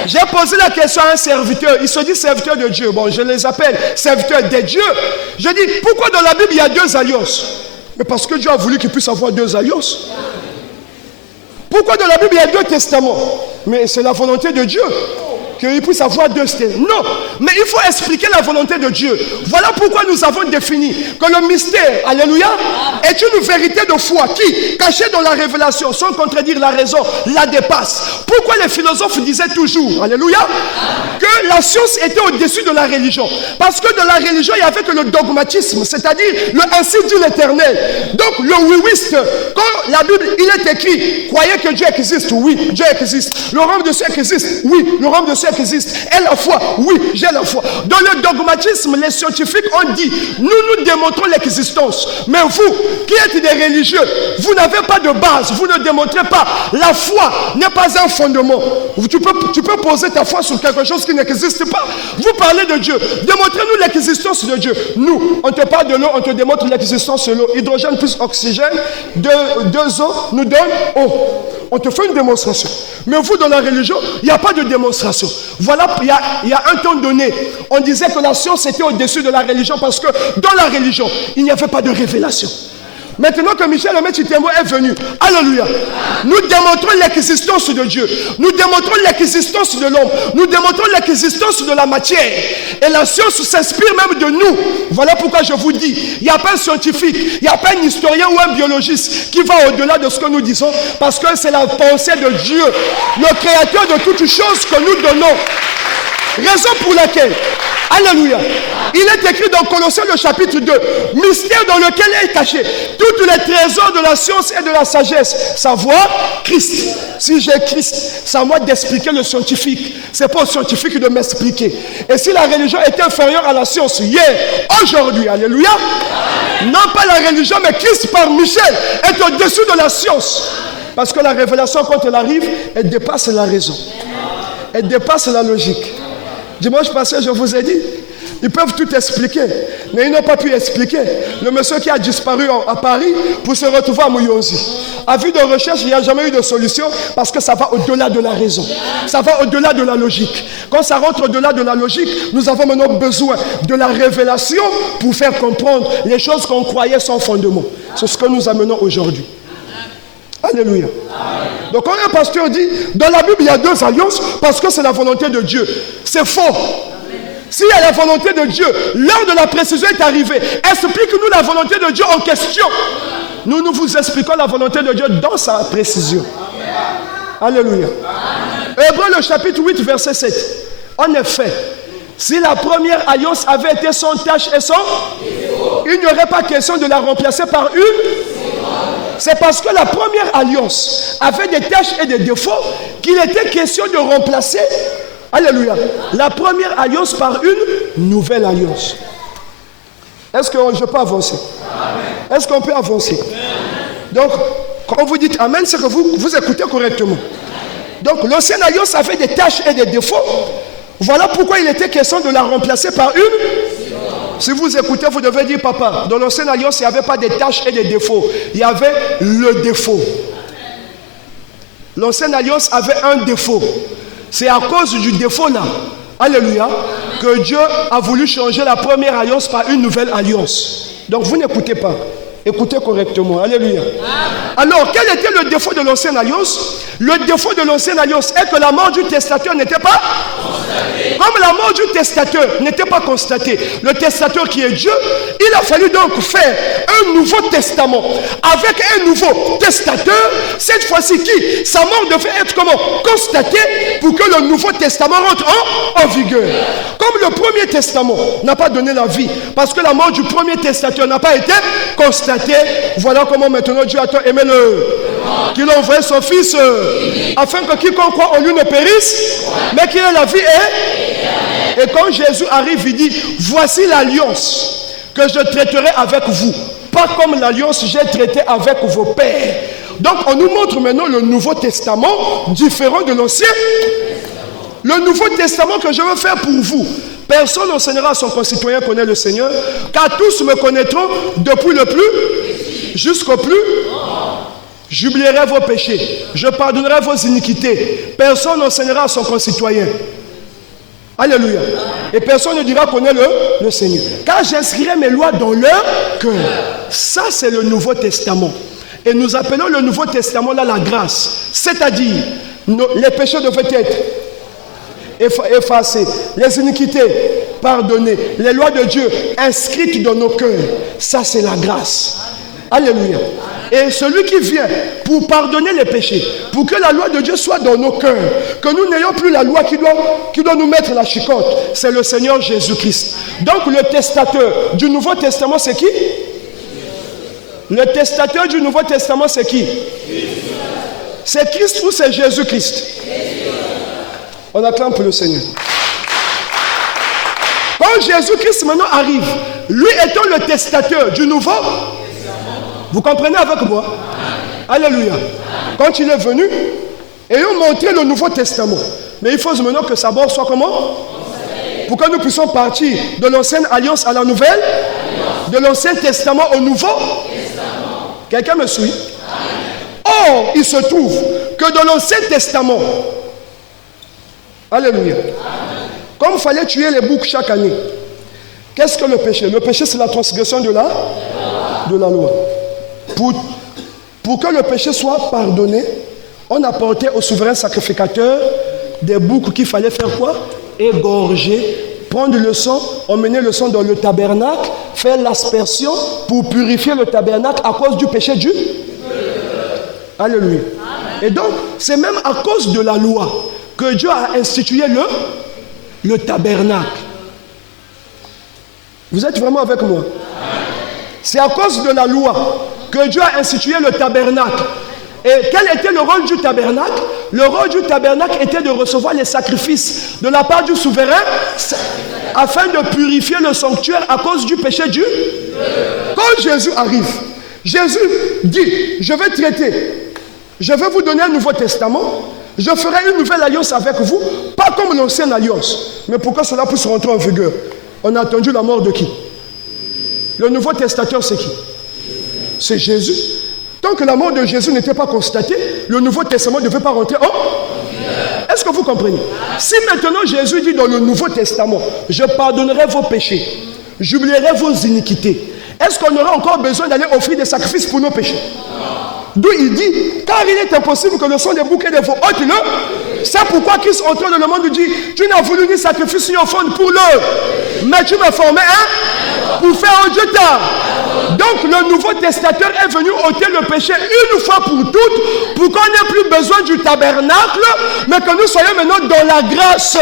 J'ai posé la question à un serviteur. Il se dit serviteur de Dieu. Bon, je les appelle serviteurs de Dieu. Je dis, pourquoi dans la Bible il y a 2 alliances? Mais parce que Dieu a voulu qu'il puisse avoir 2 alliances. Pourquoi dans la Bible il y a 2 testaments? Mais c'est la volonté de Dieu qu'il puisse avoir 2 testaments. Non, mais il faut expliquer la volonté de Dieu. Voilà pourquoi nous avons défini que le mystère, alléluia, est une vérité de foi qui, cachée dans la révélation, sans contredire la raison, la dépasse. Pourquoi les philosophes disaient toujours, alléluia, que la science était au-dessus de la religion? Parce que dans la religion, il n'y avait que le dogmatisme, c'est-à-dire le ainsi dit l'Éternel. Donc le oui-wiste, quand la Bible, il est écrit, croyez que Dieu existe, oui, Dieu existe. Le royaume de Dieu existe, oui, le royaume de Dieu existe. Et la foi, oui, j'ai la foi. Dans le dogmatisme, les scientifiques ont dit, nous démontrons l'existence. Mais vous, qui êtes des religieux, vous n'avez pas de base, vous ne démontrez pas. La foi n'est pas un fondement. Tu peux poser ta foi sur quelque chose qui n'existe pas. Vous parlez de Dieu. Démontrez-nous l'existence de Dieu. Nous, on te parle de l'eau, on te démontre l'existence de l'eau. Hydrogène plus oxygène, deux eaux nous donnent eau. On te fait une démonstration. Mais vous, dans la religion, il n'y a pas de démonstration. Voilà, il y a un temps donné, on disait que la science était au-dessus de la religion parce que dans la religion, il n'y avait pas de révélation. Maintenant que Michel Aimé Tshitembou est venu, alléluia, nous démontrons l'existence de Dieu, nous démontrons l'existence de l'homme, nous démontrons l'existence de la matière. Et la science s'inspire même de nous. Voilà pourquoi je vous dis, il n'y a pas un scientifique, il n'y a pas un historien ou un biologiste qui va au-delà de ce que nous disons, parce que c'est la pensée de Dieu, le créateur de toutes choses que nous donnons. Raison pour laquelle, alléluia, il est écrit dans Colossiens le chapitre 2, mystère dans lequel est caché tous les trésors de la science et de la sagesse, savoir Christ. Si j'ai Christ, c'est à moi d'expliquer le scientifique. Ce n'est pas au scientifique de m'expliquer. Et si la religion est inférieure à la science hier, aujourd'hui, alléluia, non pas la religion, mais Christ par Michel est au-dessus de la science. Parce que la révélation, quand elle arrive, elle dépasse la raison. Elle dépasse la logique. Dimanche passé, je vous ai dit, ils peuvent tout expliquer, mais ils n'ont pas pu expliquer. Le monsieur qui a disparu à Paris pour se retrouver à Mouyonzi. À vue de recherche, il n'y a jamais eu de solution parce que ça va au-delà de la raison. Ça va au-delà de la logique. Quand ça rentre au-delà de la logique, nous avons maintenant besoin de la révélation pour faire comprendre les choses qu'on croyait sans fondement. C'est ce que nous amenons aujourd'hui. Alléluia. Donc quand un pasteur dit, dans la Bible il y a 2 alliances parce que c'est la volonté de Dieu. C'est faux. S'il y a la volonté de Dieu, l'heure de la précision est arrivée. Explique-nous la volonté de Dieu en question. Nous vous expliquons la volonté de Dieu dans sa précision. Alléluia. Hébreux le chapitre 8 verset 7. En effet, si la première alliance avait été sans tache et sans, il n'y aurait pas question de la remplacer par une. C'est parce que la première alliance avait des taches et des défauts qu'il était question de remplacer, alléluia, la première alliance par une nouvelle alliance. Est-ce que je peux avancer? Est-ce qu'on peut avancer? Donc, quand vous dites Amen, c'est que vous écoutez correctement. Donc, l'ancienne alliance avait des taches et des défauts. Voilà pourquoi il était question de la remplacer par une. Si vous écoutez, vous devez dire, papa, dans l'ancienne alliance, il n'y avait pas des taches et des défauts. Il y avait le défaut. L'ancienne alliance avait un défaut. C'est à cause du défaut là, alléluia, que Dieu a voulu changer la première alliance par une nouvelle alliance. Donc vous n'écoutez pas. Écoutez correctement, alléluia. Alors, quel était le défaut de l'ancienne alliance? Le défaut de l'ancienne alliance est que la mort du testateur n'était pas constatée. Comme la mort du testateur n'était pas constatée, le testateur qui est Dieu, il a fallu donc faire un nouveau testament avec un nouveau testateur. Cette fois-ci, qui sa mort devait être comment? Constatée pour que le nouveau testament rentre en vigueur. Comme le premier testament n'a pas donné la vie, parce que la mort du premier testateur n'a pas été constatée. Voilà comment maintenant Dieu a tant aimé qu'il a envoyé son fils afin que quiconque croit en lui ne périsse, mais qu'il ait la vie. Et quand Jésus arrive, il dit, voici l'alliance que je traiterai avec vous, pas comme l'alliance que j'ai traitée avec vos pères. Donc on nous montre maintenant le Nouveau Testament différent de l'Ancien. Le Nouveau Testament que je veux faire pour vous. Personne enseignera à son concitoyen connaît le Seigneur, car tous me connaîtront depuis le plus jusqu'au plus. J'oublierai vos péchés, je pardonnerai vos iniquités. Personne n'enseignera à son concitoyen. Alléluia. Et personne ne dira connaît le Seigneur. Car j'inscrirai mes lois dans leur cœur. Ça, c'est le Nouveau Testament. Et nous appelons le Nouveau Testament là la grâce. C'est-à-dire, les péchés devaient être effacées, les iniquités pardonnées, les lois de Dieu inscrites dans nos cœurs. Ça, c'est la grâce. Alléluia. Et celui qui vient pour pardonner les péchés, pour que la loi de Dieu soit dans nos cœurs, que nous n'ayons plus la loi qui doit nous mettre la chicotte, c'est le Seigneur Jésus-Christ. Donc le testateur du Nouveau Testament, c'est qui? Le testateur du Nouveau Testament, c'est qui? C'est Christ ou c'est Jésus-Christ? On acclame pour le Seigneur. Quand Jésus-Christ maintenant arrive, lui étant le testateur du nouveau, vous comprenez avec moi? Alléluia. Quand il est venu, ayant montré le Nouveau Testament, mais il faut maintenant que sa bord soit comment? Pour que nous puissions partir de l'ancienne alliance à la nouvelle, de l'ancien testament au nouveau. Quelqu'un me suit? Or, il se trouve que dans l'ancien testament, alléluia, comme il fallait tuer les boucs chaque année, qu'est-ce que le péché? Le péché, c'est la transgression de la loi. Pour que le péché soit pardonné, on apportait au souverain sacrificateur des boucs qu'il fallait faire quoi? Égorger, prendre le sang, emmener le sang dans le tabernacle, faire l'aspersion pour purifier le tabernacle à cause du péché du... Alléluia. Et donc, c'est même à cause de la loi que Dieu a institué le tabernacle. Vous êtes vraiment avec moi? C'est à cause de la loi que Dieu a institué le tabernacle. Et quel était le rôle du tabernacle? Le rôle du tabernacle était de recevoir les sacrifices de la part du souverain afin de purifier le sanctuaire à cause du péché du... Quand Jésus arrive, Jésus dit, je vais traiter, je vais vous donner un nouveau testament, je ferai une nouvelle alliance avec vous, pas comme l'ancienne alliance. Mais pour que cela puisse rentrer en vigueur, on a attendu la mort de qui? Le nouveau testateur, c'est qui? C'est Jésus. Tant que la mort de Jésus n'était pas constatée, le Nouveau Testament ne devait pas rentrer en... Est-ce que vous comprenez? Si maintenant Jésus dit dans le Nouveau Testament, je pardonnerai vos péchés, j'oublierai vos iniquités, est-ce qu'on aurait encore besoin d'aller offrir des sacrifices pour nos péchés? D'où il dit, car il est impossible que le sang des boucs et des veaux ôte-le. C'est pourquoi Christ entrant dans le monde dit, tu n'as voulu ni sacrifice ni offrande pour l'eux, mais tu m'as formé pour faire un Dieu tard. Donc le nouveau testateur est venu ôter le péché une fois pour toutes, pour qu'on n'ait plus besoin du tabernacle, mais que nous soyons maintenant dans la grâce.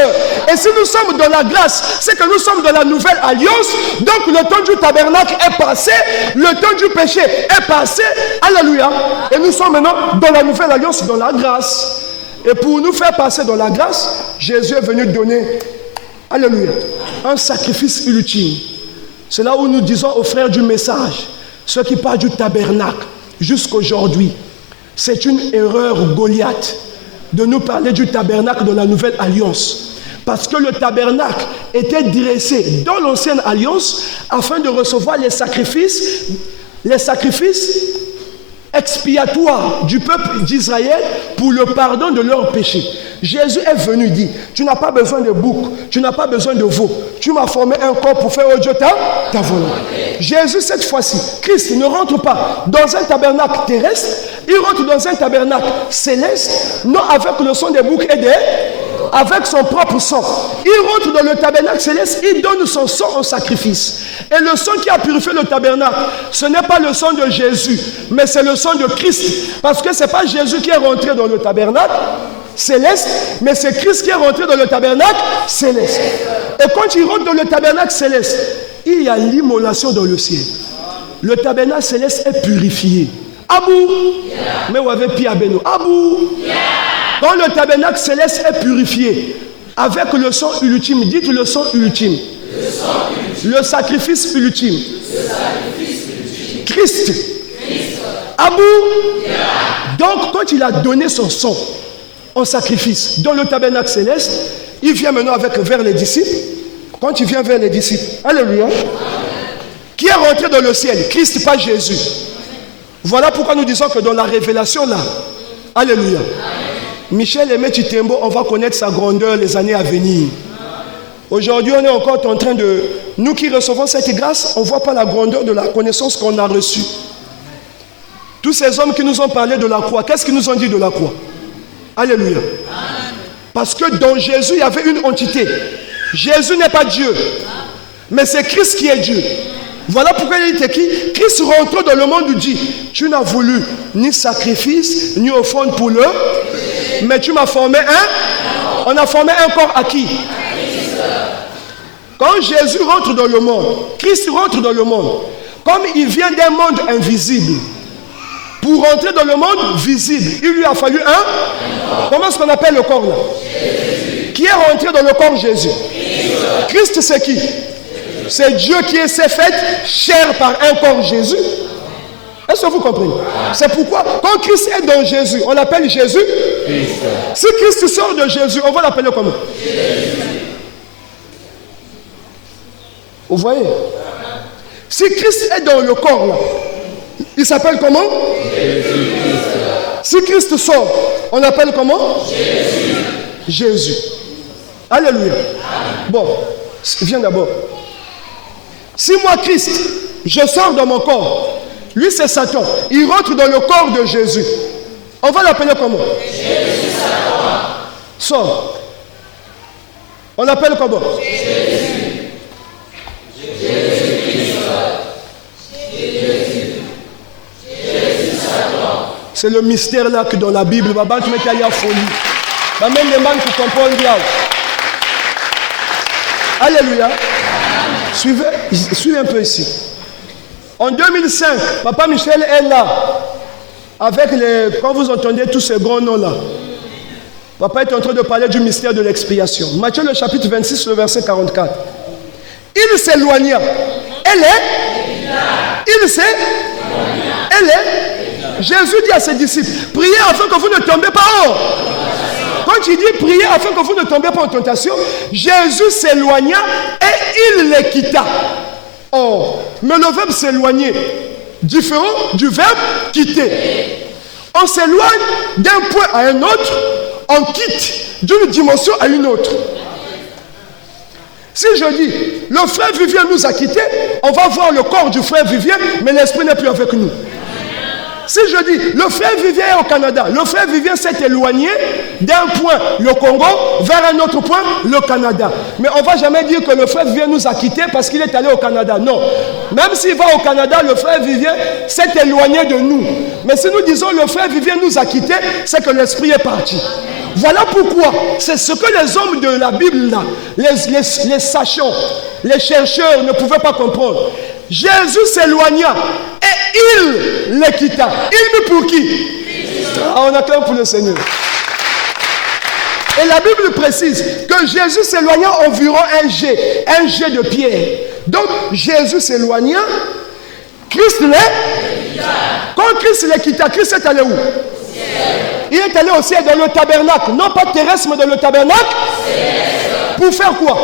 Et si nous sommes dans la grâce, c'est que nous sommes dans la nouvelle alliance. Donc le temps du tabernacle est passé, le temps du péché est passé. Alléluia. Et nous sommes maintenant dans la nouvelle alliance, dans la grâce. Et pour nous faire passer dans la grâce, Jésus est venu donner, alléluia, un sacrifice ultime. C'est là où nous disons aux frères du message, ceux qui parlent du tabernacle, jusqu'aujourd'hui, c'est une erreur Goliath de nous parler du tabernacle de la nouvelle alliance. Parce que le tabernacle était dressé dans l'ancienne alliance afin de recevoir les sacrifices expiatoires du peuple d'Israël pour le pardon de leurs péchés. Jésus est venu dire, tu n'as pas besoin de bouc, tu n'as pas besoin de veau, tu m'as formé un corps pour faire au Dieu ta volonté. Jésus cette fois-ci, Christ ne rentre pas dans un tabernacle terrestre, il rentre dans un tabernacle céleste, non avec le sang des boucs et avec son propre sang. Il rentre dans le tabernacle céleste, il donne son sang en sacrifice. Et le sang qui a purifié le tabernacle, ce n'est pas le sang de Jésus, mais c'est le sang de Christ. Parce que ce n'est pas Jésus qui est rentré dans le tabernacle céleste, mais c'est Christ qui est rentré dans le tabernacle céleste. Et quand il rentre dans le tabernacle céleste, il y a l'immolation dans le ciel. Le tabernacle céleste est purifié. Abou, mais où avait Pierre Beno? Abou, quand le tabernacle céleste est purifié avec le sang ultime, dites le sang ultime. Le sacrifice ultime. Christ. Abou. Donc, quand il a donné son sang en sacrifice dans le tabernacle céleste, il vient maintenant vers les disciples. Quand il vient vers les disciples, alléluia, qui est rentré dans le ciel? Christ, pas Jésus. Voilà pourquoi nous disons que dans la révélation là, alléluia, Michel Aimé Chitembo, on va connaître sa grandeur les années à venir. Aujourd'hui, on est encore en train de... Nous qui recevons cette grâce, on ne voit pas la grandeur de la connaissance qu'on a reçue. Tous ces hommes qui nous ont parlé de la croix, qu'est-ce qu'ils nous ont dit de la croix? Alléluia. Parce que dans Jésus, il y avait une entité. Jésus n'est pas Dieu, mais c'est Christ qui est Dieu. Voilà pourquoi il était qui? Christ rentre dans le monde dit, tu n'as voulu ni sacrifice, ni offrande pour le, mais tu m'as formé un. On a formé un corps à qui? Quand Jésus rentre dans le monde, Christ rentre dans le monde, comme il vient d'un monde invisible, pour rentrer dans le monde visible, il lui a fallu un. Comment est-ce qu'on appelle le corps là? qui est rentré dans le corps de Jésus? Christ, c'est qui? C'est Dieu qui s'est fait chair par un corps Jésus. Est-ce que vous comprenez? C'est pourquoi, quand Christ est dans Jésus, on l'appelle Jésus. Si Christ sort de Jésus, on va l'appeler comment? Vous voyez? Si Christ est dans le corps, là, il s'appelle comment? Si Christ sort, on l'appelle comment? Jésus. Alléluia. Bon, viens d'abord. Si moi, Christ, je sors de mon corps, lui c'est Satan, il rentre dans le corps de Jésus. On va l'appeler comment? Jésus Satan. Sort. On l'appelle comment? Jésus. Jésus Satan. C'est le mystère là que dans la Bible, Baba, tu m'étais allé à folie. Même les gens qui comprennent bien. Alléluia. Suivez un peu ici. En 2005, Papa Michel est là. Avec quand vous entendez tous ces grands noms-là. Papa est en train de parler du mystère de l'expiation. Matthieu le chapitre 26, le verset 44. Il s'éloigna. Elle est. Jésus dit à ses disciples, priez afin que vous ne tombez pas en. Quand il dit priez afin que vous ne tombez pas en tentation, Jésus s'éloigna et il les quitta. Or, mais le verbe s'éloigner, différent du verbe quitter. On s'éloigne d'un point à un autre, on quitte d'une dimension à une autre. Si je dis, le frère Vivien nous a quittés, on va voir le corps du frère Vivien, mais l'esprit n'est plus avec nous. Si je dis, le frère Vivien est au Canada, le frère Vivien s'est éloigné d'un point, le Congo, vers un autre point, le Canada. Mais on ne va jamais dire que le frère Vivien nous a quittés parce qu'il est allé au Canada. Non. Même s'il va au Canada, le frère Vivien s'est éloigné de nous. Mais si nous disons le frère Vivien nous a quittés, c'est que l'esprit est parti. Voilà pourquoi, c'est ce que les hommes de la Bible, là, les sachants, les chercheurs ne pouvaient pas comprendre. Jésus s'éloigna et il les quitta. Il mit pour qui? On acclame pour le Seigneur. Et la Bible précise que Jésus s'éloigna environ un jet de pierre. Donc Jésus s'éloigna, Christ les. Quand Christ les quitta, Christ est allé où? Il est allé au ciel dans le tabernacle, non pas terrestre, mais dans le tabernacle. Pour faire quoi?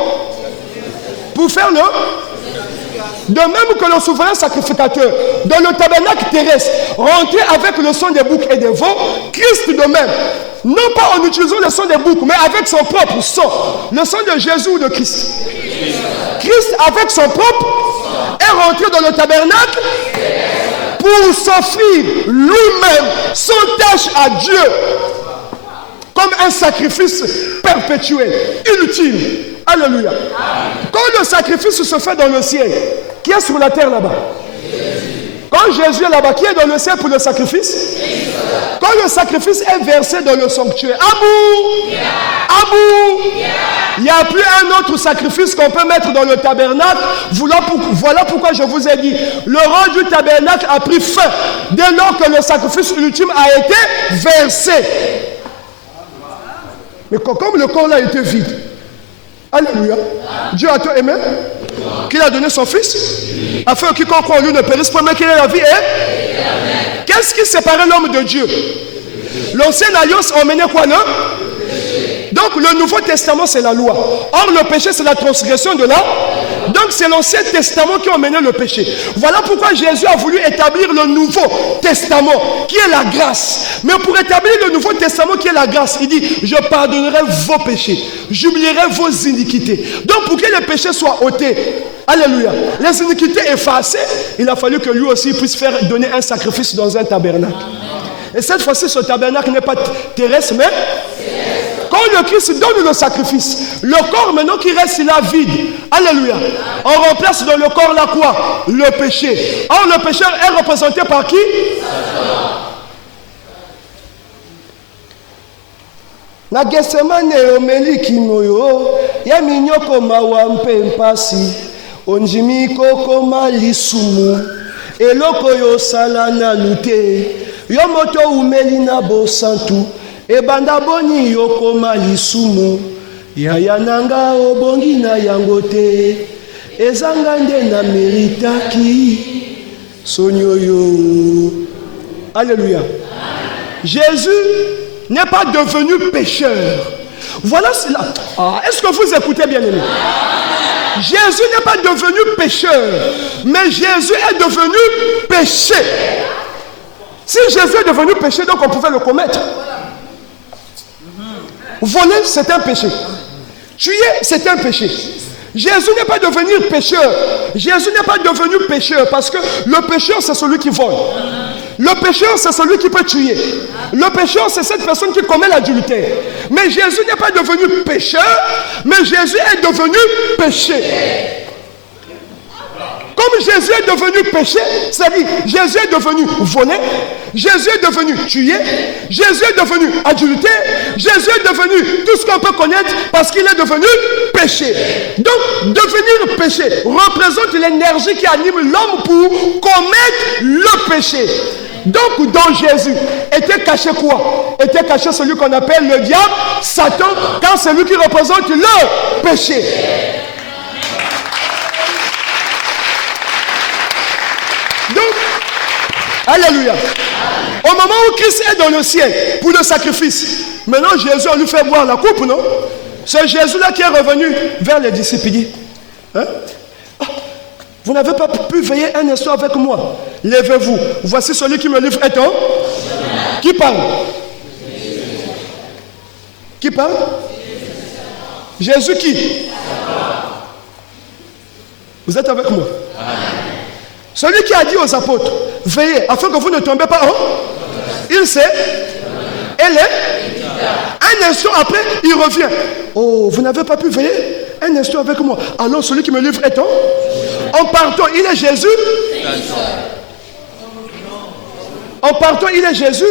Pour faire le. De même que le souverain sacrificateur, dans le tabernacle terrestre, rentrait avec le sang des boucs et des veaux, Christ de même, non pas en utilisant le sang des boucs, mais avec son propre sang, le sang de Jésus ou de Christ. Christ, avec son propre, est rentré dans le tabernacle pour s'offrir lui-même sans tâche à Dieu, comme un sacrifice perpétuel, inutile. Alléluia. Quand le sacrifice se fait dans le ciel, qui est sur la terre là-bas? Quand Jésus est là-bas, qui est dans le ciel pour le sacrifice? Quand le sacrifice est versé dans le sanctuaire, il n'y a plus un autre sacrifice qu'on peut mettre dans le tabernacle. Voilà pourquoi je vous ai dit, le rang du tabernacle a pris fin dès lors que le sacrifice ultime a été versé. Mais comme le corps là était vide, alléluia, Dieu a tout aimé, qu'il a donné son fils, afin que quiconque croit en lui ne périsse pas, mais qu'il ait la vie. Qu'est-ce qui séparait l'homme de Dieu? L'ancienne alliance emmenait quoi, non? Donc le Nouveau Testament c'est la loi. Or le péché c'est la transgression de la. Donc c'est l'Ancien Testament qui a emmené le péché. Voilà pourquoi Jésus a voulu établir le Nouveau Testament qui est la grâce. Mais pour établir le Nouveau Testament qui est la grâce, il dit, je pardonnerai vos péchés, j'oublierai vos iniquités. Donc pour que les péchés soient ôtés, alléluia, les iniquités effacées, il a fallu que lui aussi puisse donner un sacrifice dans un tabernacle. Et cette fois-ci ce tabernacle n'est pas terrestre mais quand le Christ donne le sacrifice, le corps maintenant qui reste là vide, alléluia, on remplace dans le corps là quoi? Le péché. Or le péché est représenté par qui? Na Getsemane omeli kimoyo ya minyoko mawampe mpasi onjimi koko lisumu eloko yo salana lute yo moto umeli na bosantu ebanda boni yokoma lisumu Yaya nanga obongi na yango te. Ezanga nde na meritaki. Sonyoyo. Alléluia. Jésus n'est pas devenu pécheur. Voilà cela. Est-ce que vous écoutez bien aimé? Jésus n'est pas devenu pécheur, mais Jésus est devenu péché. Si Jésus est devenu péché, donc on pouvait le commettre. Voler, c'est un péché. Tuer, c'est un péché. Jésus n'est pas devenu pécheur. Jésus n'est pas devenu pécheur parce que le pécheur, c'est celui qui vole. Le pécheur, c'est celui qui peut tuer. Le pécheur, c'est cette personne qui commet l'adultère. Mais Jésus n'est pas devenu pécheur, mais Jésus est devenu péché. Comme Jésus est devenu péché, c'est-à-dire Jésus est devenu volé, Jésus est devenu tué, Jésus est devenu adultère, Jésus est devenu tout ce qu'on peut connaître parce qu'il est devenu péché. Donc, devenir péché représente l'énergie qui anime l'homme pour commettre le péché. Donc, dans Jésus, était caché quoi? Était caché celui qu'on appelle le diable, Satan, car c'est lui qui représente le péché. Donc, alléluia. Au moment où Christ est dans le ciel pour le sacrifice, maintenant Jésus a lui fait boire la coupe, non? C'est Jésus-là qui est revenu vers les disciples. Il dit, hein? Vous n'avez pas pu veiller un instant avec moi. Levez-vous. Voici celui qui me livre est un. Qui parle? Qui parle? Jésus qui? Vous êtes avec moi? Celui qui a dit aux apôtres, veillez afin que vous ne tombez pas. Il sait. Elle est. Un instant après, il revient. Oh, vous n'avez pas pu veiller un instant avec moi. Alors celui qui me livre est un. En partant, il est Jésus. En partant, il est Jésus.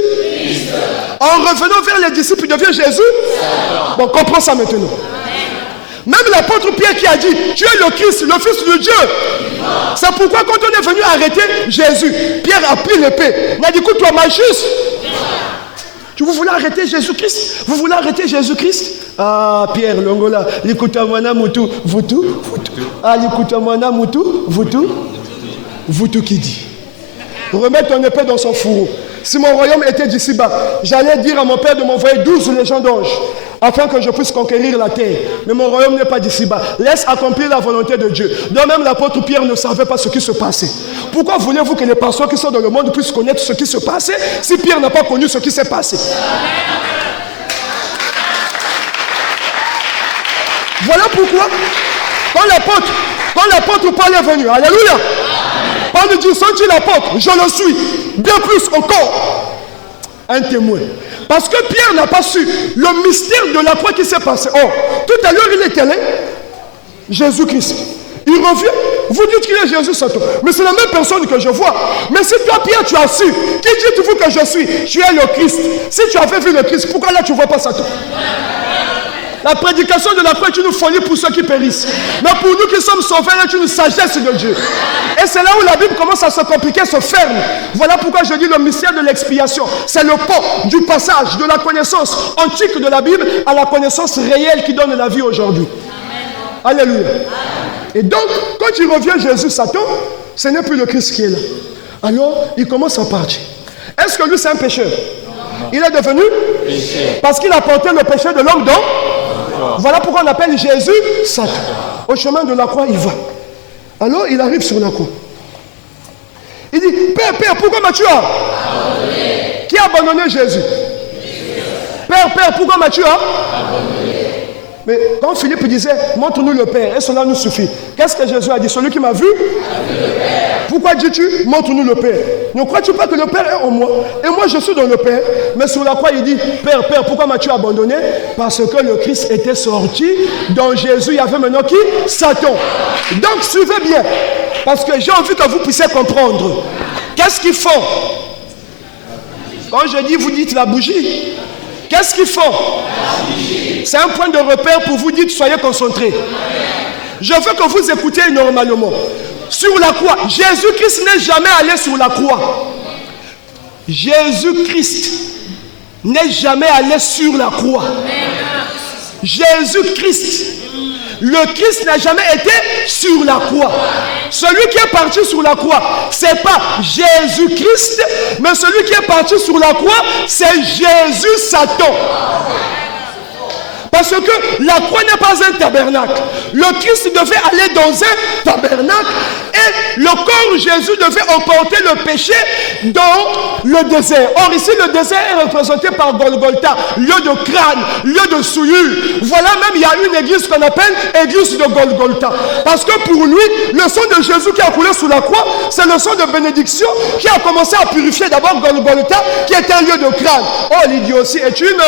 En revenant vers les disciples, il devient Jésus. Bon, comprends ça maintenant. Même l'apôtre Pierre qui a dit, tu es le Christ, le Fils de Dieu. C'est pourquoi quand on est venu arrêter Jésus, Pierre a pris l'épée. Il a dit, écoute-toi, Malchus. Vous voulez arrêter Jésus-Christ? Vous voulez arrêter Jésus-Christ? Ah, Pierre, Longola, l'ikutamana mutu, vutu. Ah, l'ikutamana mutu, vutu. Vutu qui dit. Remets ton épée dans son fourreau. Si mon royaume était d'ici-bas, j'allais dire à mon père de m'envoyer 12 légions d'anges, afin que je puisse conquérir la terre. Mais mon royaume n'est pas d'ici-bas. Laisse accomplir la volonté de Dieu. Donc même l'apôtre Pierre ne savait pas ce qui se passait. Pourquoi voulez-vous que les pasteurs qui sont dans le monde puissent connaître ce qui se passait si Pierre n'a pas connu ce qui s'est passé? Voilà pourquoi, quand l'apôtre Paul est venu, alléluia, Paul dit, sont-ils l'apôtre? Je le suis. Bien plus encore, un témoin. Parce que Pierre n'a pas su le mystère de la croix qui s'est passé. Oh, tout à l'heure, il est allé Jésus-Christ. Il revient, vous dites qu'il est Jésus Satan. Mais c'est la même personne que je vois. Mais si toi, Pierre, tu as su, qui dites-vous que je suis? Tu es le Christ. Si tu avais vu le Christ, pourquoi là tu ne vois pas Satan? La prédication de la croix est une folie pour ceux qui périssent. Mais pour nous qui sommes sauvés, c'est une sagesse de Dieu. Et c'est là où la Bible commence à se compliquer, se ferme. Voilà pourquoi je dis le mystère de l'expiation. C'est le pont du passage de la connaissance antique de la Bible à la connaissance réelle qui donne la vie aujourd'hui. Alléluia. Et donc, quand il revient Jésus, Satan, ce n'est plus le Christ qui est là. Alors, il commence à partir. Est-ce que lui, c'est un pécheur? Il est devenu péché. Parce qu'il a porté le péché de l'homme donc. Voilà pourquoi on appelle Jésus Satan. Au chemin de la croix, il va. Alors, il arrive sur la croix. Il dit, Père, pourquoi m'as-tu abandonné? Qui a abandonné Jésus? Père, pourquoi m'as-tu abandonné? Mais quand Philippe disait, montre-nous le Père, et cela nous suffit. Qu'est-ce que Jésus a dit? Celui qui m'a vu, pourquoi dis-tu, montre-nous le Père? Ne crois-tu pas que le Père est en moi? Et moi je suis dans le Père. Mais sur la croix il dit, Père, pourquoi m'as-tu abandonné? Parce que le Christ était sorti. Dans Jésus il y avait maintenant qui? Satan. Donc suivez bien. Parce que j'ai envie que vous puissiez comprendre. Qu'est-ce qu'ils font? Quand je dis, vous dites la bougie. Qu'est-ce qu'ils font? C'est un point de repère pour vous dire, soyez concentrés. Je veux que vous écoutiez normalement. Sur la croix, Jésus-Christ n'est jamais allé sur la croix. Jésus-Christ n'est jamais allé sur la croix. Jésus-Christ. Le Christ n'a jamais été sur la croix. Celui qui est parti sur la croix, ce n'est pas Jésus-Christ, mais celui qui est parti sur la croix, c'est Jésus-Satan. Parce que la croix n'est pas un tabernacle. Le Christ devait aller dans un tabernacle et le corps Jésus devait emporter le péché dans le désert. Or ici le désert est représenté par Golgotha, lieu de crâne, lieu de souillure. Voilà même il y a une église qu'on appelle église de Golgotha. Parce que pour lui, le sang de Jésus qui a coulé sous la croix, c'est le sang de bénédiction qui a commencé à purifier d'abord Golgotha qui était un lieu de crâne. Oh, l'idiotie est une...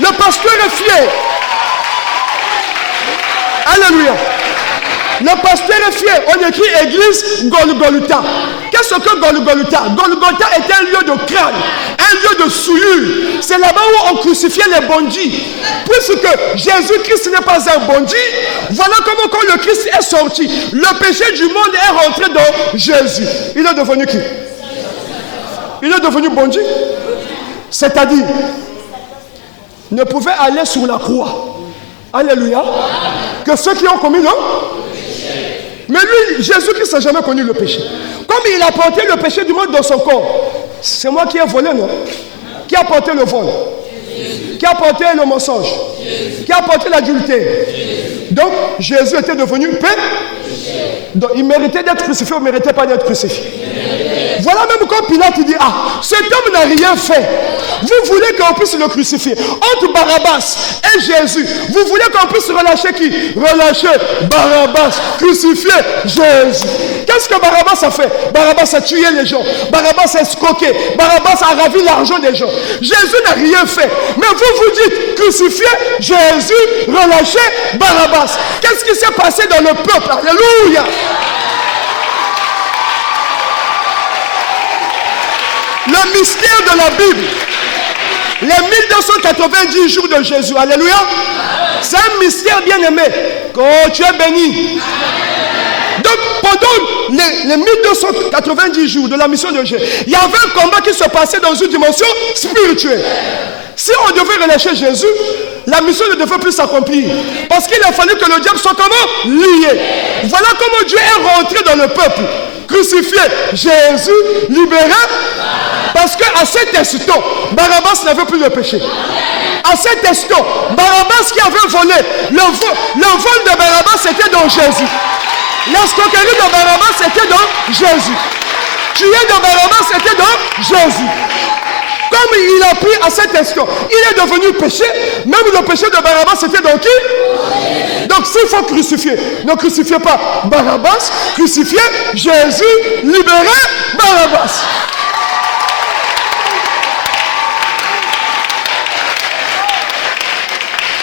Le pasteur est fier. Alléluia. Le pasteur est fier. On écrit église Golgotha. Qu'est-ce que Golgotha? Golgotha est un lieu de crâne, un lieu de souillure. C'est là-bas où on crucifiait les bandits. Puisque Jésus-Christ n'est pas un bandit, voilà comment quand le Christ est sorti, le péché du monde est rentré dans Jésus. Il est devenu qui? Il est devenu bandit. C'est-à-dire, ne pouvait aller sur la croix. Alléluia. Que ceux qui ont commis le péché. Mais lui, Jésus-Christ n'a jamais connu le péché. Comme il a porté le péché du monde dans son corps. C'est moi qui ai volé, non? Qui a porté le vol? Qui a porté le mensonge? Qui a porté l'adultère? Donc, Jésus était devenu péché. Donc, il méritait d'être crucifié ou il ne méritait pas d'être crucifié? Voilà même quand Pilate dit, ah, cet homme n'a rien fait. Vous voulez qu'on puisse le crucifier. Entre Barabbas et Jésus, vous voulez qu'on puisse relâcher qui? Relâcher Barabbas, crucifier Jésus. Qu'est-ce que Barabbas a fait? Barabbas a tué les gens. Barabbas a escroqué. Barabbas a ravi l'argent des gens. Jésus n'a rien fait. Mais vous vous dites, crucifier Jésus, relâcher Barabbas. Qu'est-ce qui s'est passé dans le peuple? Alléluia. Le mystère de la Bible, les 1290 jours de Jésus, alléluia, c'est un mystère bien aimé. Oh, tu es béni. Donc pendant les 1290 jours de la mission de Jésus, il y avait un combat qui se passait dans une dimension spirituelle. Si on devait relâcher Jésus, la mission ne devait plus s'accomplir. Parce qu'il a fallu que le diable soit comment? Lié. Voilà comment Dieu est rentré dans le peuple. Crucifié Jésus, libéré. Parce qu'à cet instant, Barabbas n'avait plus de péché. À cet instant, Barabbas qui avait volé, le vol de Barabbas c'était dans Jésus. L'escroquerie de Barabbas c'était dans Jésus. Tuer de Barabbas c'était dans Jésus. Comme il a pris à cet instant, il est devenu péché. Même le péché de Barabbas c'était dans qui? Donc s'il faut crucifier, ne crucifiez pas Barabbas, crucifiez Jésus, libérez Barabbas.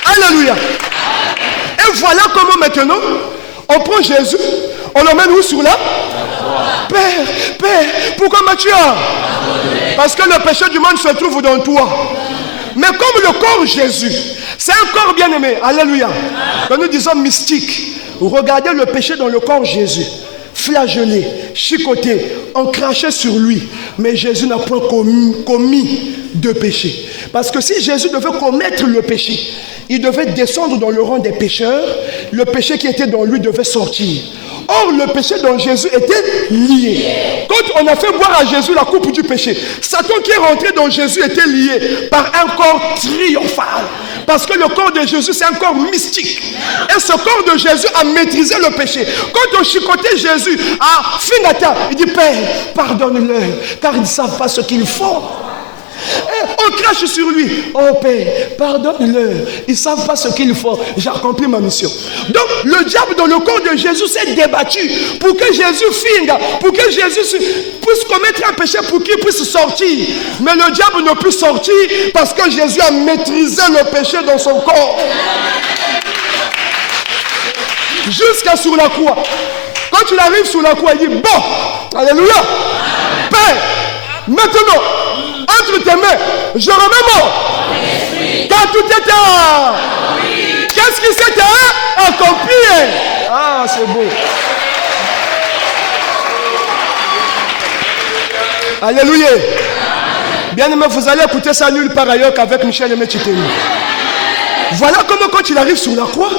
Alléluia. Et voilà comment maintenant on prend Jésus, on l'emmène où sur là? Père, pourquoi m'as-tu? Parce que le péché du monde se trouve dans toi. Mais comme le corps Jésus, c'est un corps bien aimé. Alléluia. Quand nous disons mystique, regardez le péché dans le corps Jésus. Flagellé, chicoté, on crachait sur lui. Mais Jésus n'a point commis de péché. Parce que si Jésus devait commettre le péché, il devait descendre dans le rang des pécheurs. Le péché qui était dans lui devait sortir. Or, le péché dans Jésus était lié. Quand on a fait boire à Jésus la coupe du péché, Satan qui est rentré dans Jésus était lié par un corps triomphal. Parce que le corps de Jésus, c'est un corps mystique. Et ce corps de Jésus a maîtrisé le péché. Quand on chicotait Jésus à Finata, il dit, Père, pardonne-leur, car ils ne savent pas ce qu'ils font. Et on crache sur lui. Oh Père, pardonne-leur. Ils ne savent pas ce qu'ils font. J'ai accompli ma mission. Donc le diable dans le corps de Jésus s'est débattu pour que Jésus finisse, pour que Jésus puisse commettre un péché, pour qu'il puisse sortir. Mais le diable ne peut sortir parce que Jésus a maîtrisé le péché dans son corps. Jusqu'à sur la croix. Quand il arrive sur la croix, il dit, bon, alléluia, Père, maintenant, entre tes mains, je remets mort. Car tout était Qu'est-ce qui s'était accompli? Ah, c'est beau. Alléluia. Bien aimé, vous allez écouter ça nulle part ailleurs qu'avec Michel Aimé Tchitembo. Voilà comment quand il arrive sur la croix,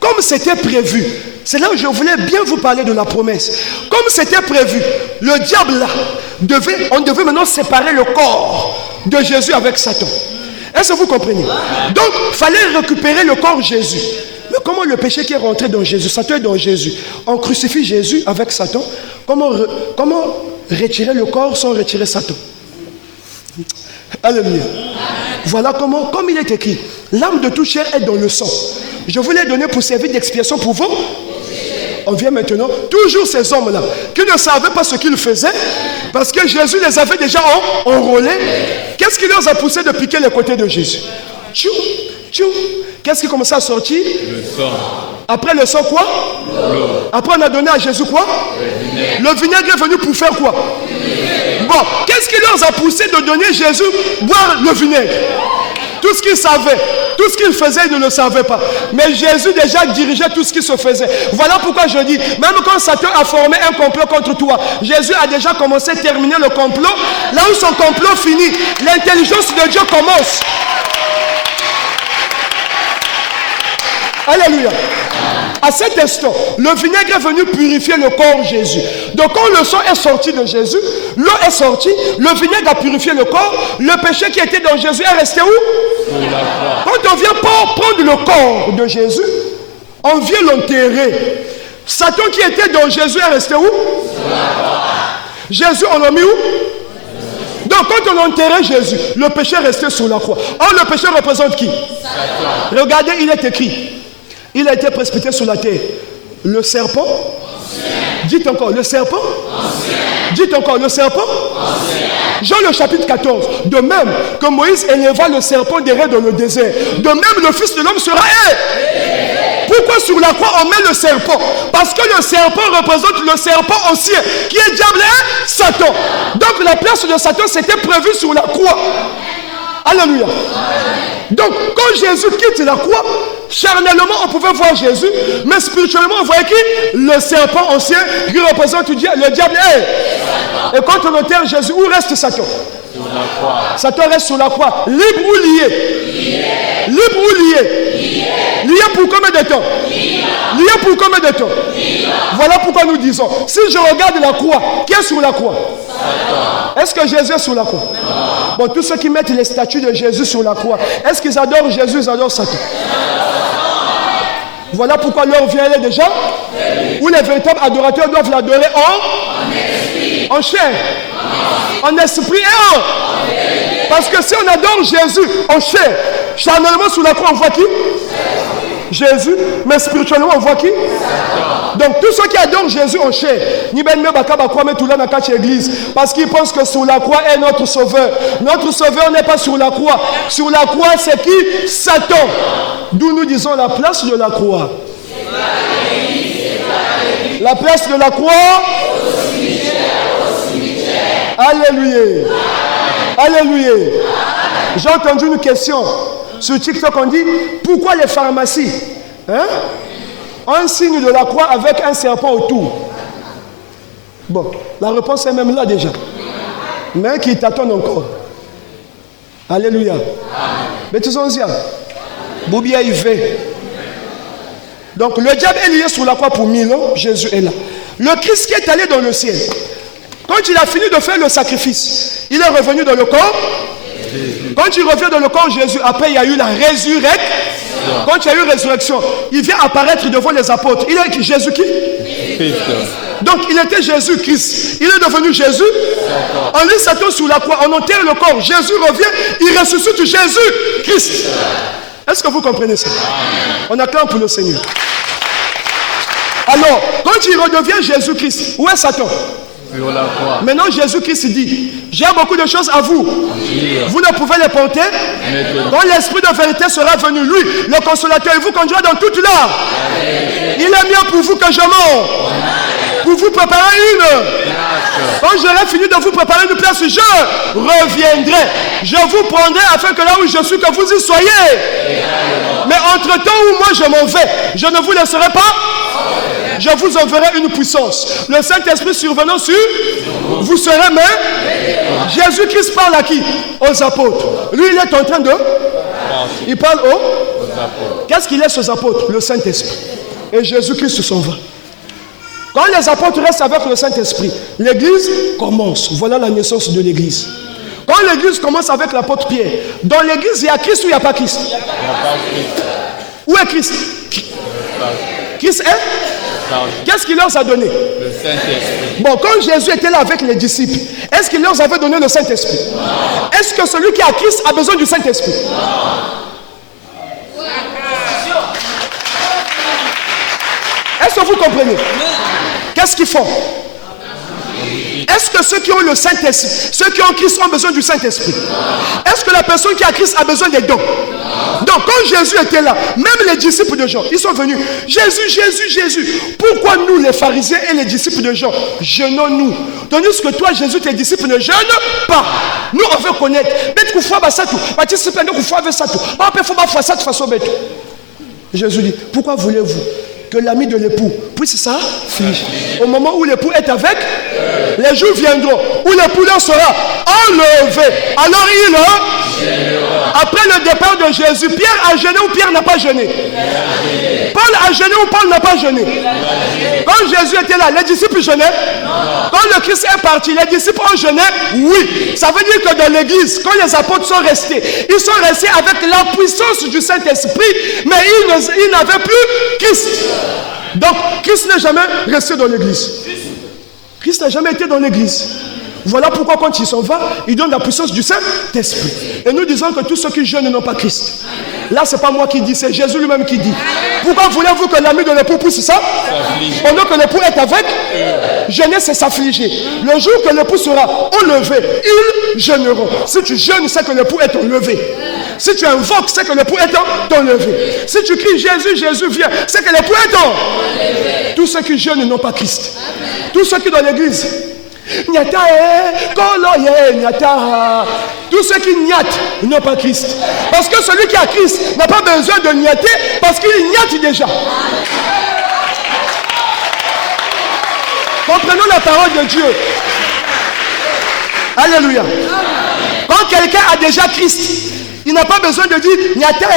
comme c'était prévu, c'est là où je voulais bien vous parler de la promesse. Comme c'était prévu, le diable là, on devait maintenant séparer le corps de Jésus avec Satan. Est-ce que vous comprenez? Donc, il fallait récupérer le corps de Jésus. Mais comment le péché qui est rentré dans Jésus, Satan est dans Jésus, on crucifie Jésus avec Satan, comment retirer le corps sans retirer Satan? Alléluia. Voilà comment, comme il est écrit, l'âme de toute chair est dans le sang. Je vous l'ai donné pour servir d'expiation pour vous. On vient maintenant, toujours ces hommes-là, qui ne savaient pas ce qu'ils faisaient, parce que Jésus les avait déjà enrôlés. Qu'est-ce qui leur a poussé de piquer les côtés de Jésus? Tchou, tchou. Qu'est-ce qui commençait à sortir? Le sang. Après le sang, quoi? L'eau. Après, on a donné à Jésus quoi? Le vinaigre est venu pour faire quoi? Bon, qu'est-ce qui leur a poussé de donner Jésus boire le vinaigre? Tout ce qu'ils savaient, tout ce qu'ils faisaient, ils ne le savaient pas. Mais Jésus déjà dirigeait tout ce qui se faisait. Voilà pourquoi je dis, même quand Satan a formé un complot contre toi, Jésus a déjà commencé à terminer le complot. Là où son complot finit, l'intelligence de Dieu commence. Alléluia. À cet instant, le vinaigre est venu purifier le corps de Jésus. Donc quand le sang est sorti de Jésus, l'eau est sortie, le vinaigre a purifié le corps, le péché qui était dans Jésus est resté où? Quand on vient prendre le corps de Jésus, on vient l'enterrer. Satan qui était dans Jésus est resté où? Jésus, on l'a mis où? Donc quand on enterrait Jésus, le péché restait sur la croix. Or le péché représente qui? Satan. Regardez, il est écrit. Il a été précipité sur la terre. Le serpent. Ancien. Dites encore, le serpent. Ancien. Dites encore, le serpent. Ancien. Jean le chapitre 14. De même que Moïse éleva le serpent des raies dans le désert, de même le Fils de l'homme sera élevé. Pourquoi sur la croix on met le serpent? Parce que le serpent représente le serpent ancien, qui est diable et Satan. Donc la place de Satan c'était prévu sur la croix. Alléluia. Donc, quand Jésus quitte la croix, charnellement, on pouvait voir Jésus, mais spirituellement, on voyait qui? Le serpent ancien qui représente le diable. Et quand on enterre Jésus, où reste Satan? Sur la croix. Satan reste sur la croix. Libre ou lié? Libre ou lié? Lié pour combien de temps? Lié pour combien de temps? Voilà pourquoi nous disons, si je regarde la croix, qui est sur la croix? Est-ce que Jésus est sur la croix? Bon, tous ceux qui mettent les statues de Jésus sur la croix, est-ce qu'ils adorent Jésus, ils adorent Satan? Voilà pourquoi leur vie elle est déjà, où les véritables adorateurs doivent l'adorer en chair, en esprit et en. Parce que si on adore Jésus en chair, charnellement sur la croix, on voit qui? Jésus, mais spirituellement on voit qui? Donc tous ceux qui adorent Jésus en chair, parce qu'ils pensent que sur la croix est notre sauveur. Notre sauveur n'est pas sur la croix. Sur la croix c'est qui? Satan. D'où nous disons la place de la croix. La place de la croix. Alléluia. Alléluia. J'ai entendu une question. Sur TikTok, on dit, pourquoi les pharmacies ont un signe de la croix avec un serpent autour? Bon, la réponse est même là déjà. Mais qui t'attendent encore. Alléluia. Mais tu sais, Boubia y va. Donc le diable est lié sur la croix pour 1000 ans, Jésus est là. Le Christ qui est allé dans le ciel, quand il a fini de faire le sacrifice, il est revenu dans le corps. Quand il revient dans le corps de Jésus, après il y a eu la résurrection. Quand il y a eu résurrection, il vient apparaître devant les apôtres. Il est Jésus qui? Donc il était Jésus-Christ. Il est devenu Jésus. On lit Satan sur la croix, on enterre le corps. Jésus revient, il ressuscite Jésus-Christ. Est-ce que vous comprenez ça? On acclame pour le Seigneur. Alors, quand il redevient Jésus-Christ, où est Satan? Maintenant Jésus-Christ dit, j'ai beaucoup de choses à vous. Vous ne pouvez les porter. Quand l'esprit de vérité sera venu, lui, le consolateur, il vous conduira dans toute l'art. Il est mieux pour vous que je mort. Pour vous préparer une. Quand j'aurai fini de vous préparer une place, je reviendrai. Je vous prendrai afin que là où je suis, que vous y soyez. Mais entre-temps où moi je m'en vais, je ne vous laisserai pas. Je vous enverrai une puissance. Le Saint-Esprit survenant sur vous serez mes. Jésus-Christ parle à qui? Aux apôtres. Lui, il est en train de... Il parle aux apôtres. Qu'est-ce qu'il laisse aux apôtres? Le Saint-Esprit. Et Jésus-Christ s'en va. Quand les apôtres restent avec le Saint-Esprit, l'église commence. Voilà la naissance de l'église. Quand l'église commence avec l'apôtre Pierre, dans l'église, il y a Christ ou il n'y a pas Christ? Il n'y a pas Christ. Où est Christ? Christ est? Qu'est-ce qu'il leur a donné? Le Saint-Esprit. Bon, quand Jésus était là avec les disciples, est-ce qu'il leur avait donné le Saint-Esprit? Est-ce que celui qui a Christ a besoin du Saint-Esprit? Est-ce que vous comprenez? Qu'est-ce qu'ils font? Est-ce que ceux qui ont le Saint-Esprit, ceux qui ont Christ ont besoin du Saint-Esprit? Est-ce que la personne qui a Christ a besoin des dons? Donc quand Jésus était là, même les disciples de Jean, ils sont venus. Jésus, Jésus, Jésus. Pourquoi nous les pharisiens et les disciples de Jean jeûnons-nous? Tandis que toi, Jésus, tes disciples ne jeûnent pas. Nous on veut connaître. Jésus dit, pourquoi voulez-vous que l'ami de l'époux puisse s'affliger? Au moment où l'époux est avec, les jours viendront où l'époux leur sera enlevé. Alors après le départ de Jésus, Pierre a jeûné ou Pierre n'a pas jeûné? Paul a jeûné ou Paul n'a pas jeûné? Quand Jésus était là, les disciples jeûnaient? Quand le Christ est parti, les disciples ont jeûné? Oui. Ça veut dire que dans l'église, quand les apôtres sont restés, ils sont restés avec la puissance du Saint-Esprit, mais ils n'avaient plus Christ. Donc, Christ n'est jamais resté dans l'église. Christ n'a jamais été dans l'église. Voilà pourquoi quand il s'en va, il donne la puissance du Saint-Esprit. Et nous disons que tous ceux qui jeûnent n'ont pas Christ. Là, ce n'est pas moi qui dis, c'est Jésus lui-même qui dit. Pourquoi voulez-vous que l'ami de l'époux puisse ça? Pendant que l'époux est avec, jeûner, c'est s'affliger. Le jour que l'époux sera enlevé, ils jeûneront. Si tu jeûnes, c'est que l'époux est enlevé. Si tu invoques, c'est que l'époux est enlevé. Si tu cries Jésus, Jésus vient, c'est que l'époux est enlevé. Tous ceux qui jeûnent n'ont pas Christ. Tous ceux qui dans l'église, tous ceux qui niatent n'ont pas Christ. Parce que celui qui a Christ n'a pas besoin de niater parce qu'il niate déjà. Comprenons la parole de Dieu. Alléluia. Quand quelqu'un a déjà Christ, il n'a pas besoin de dire Nyata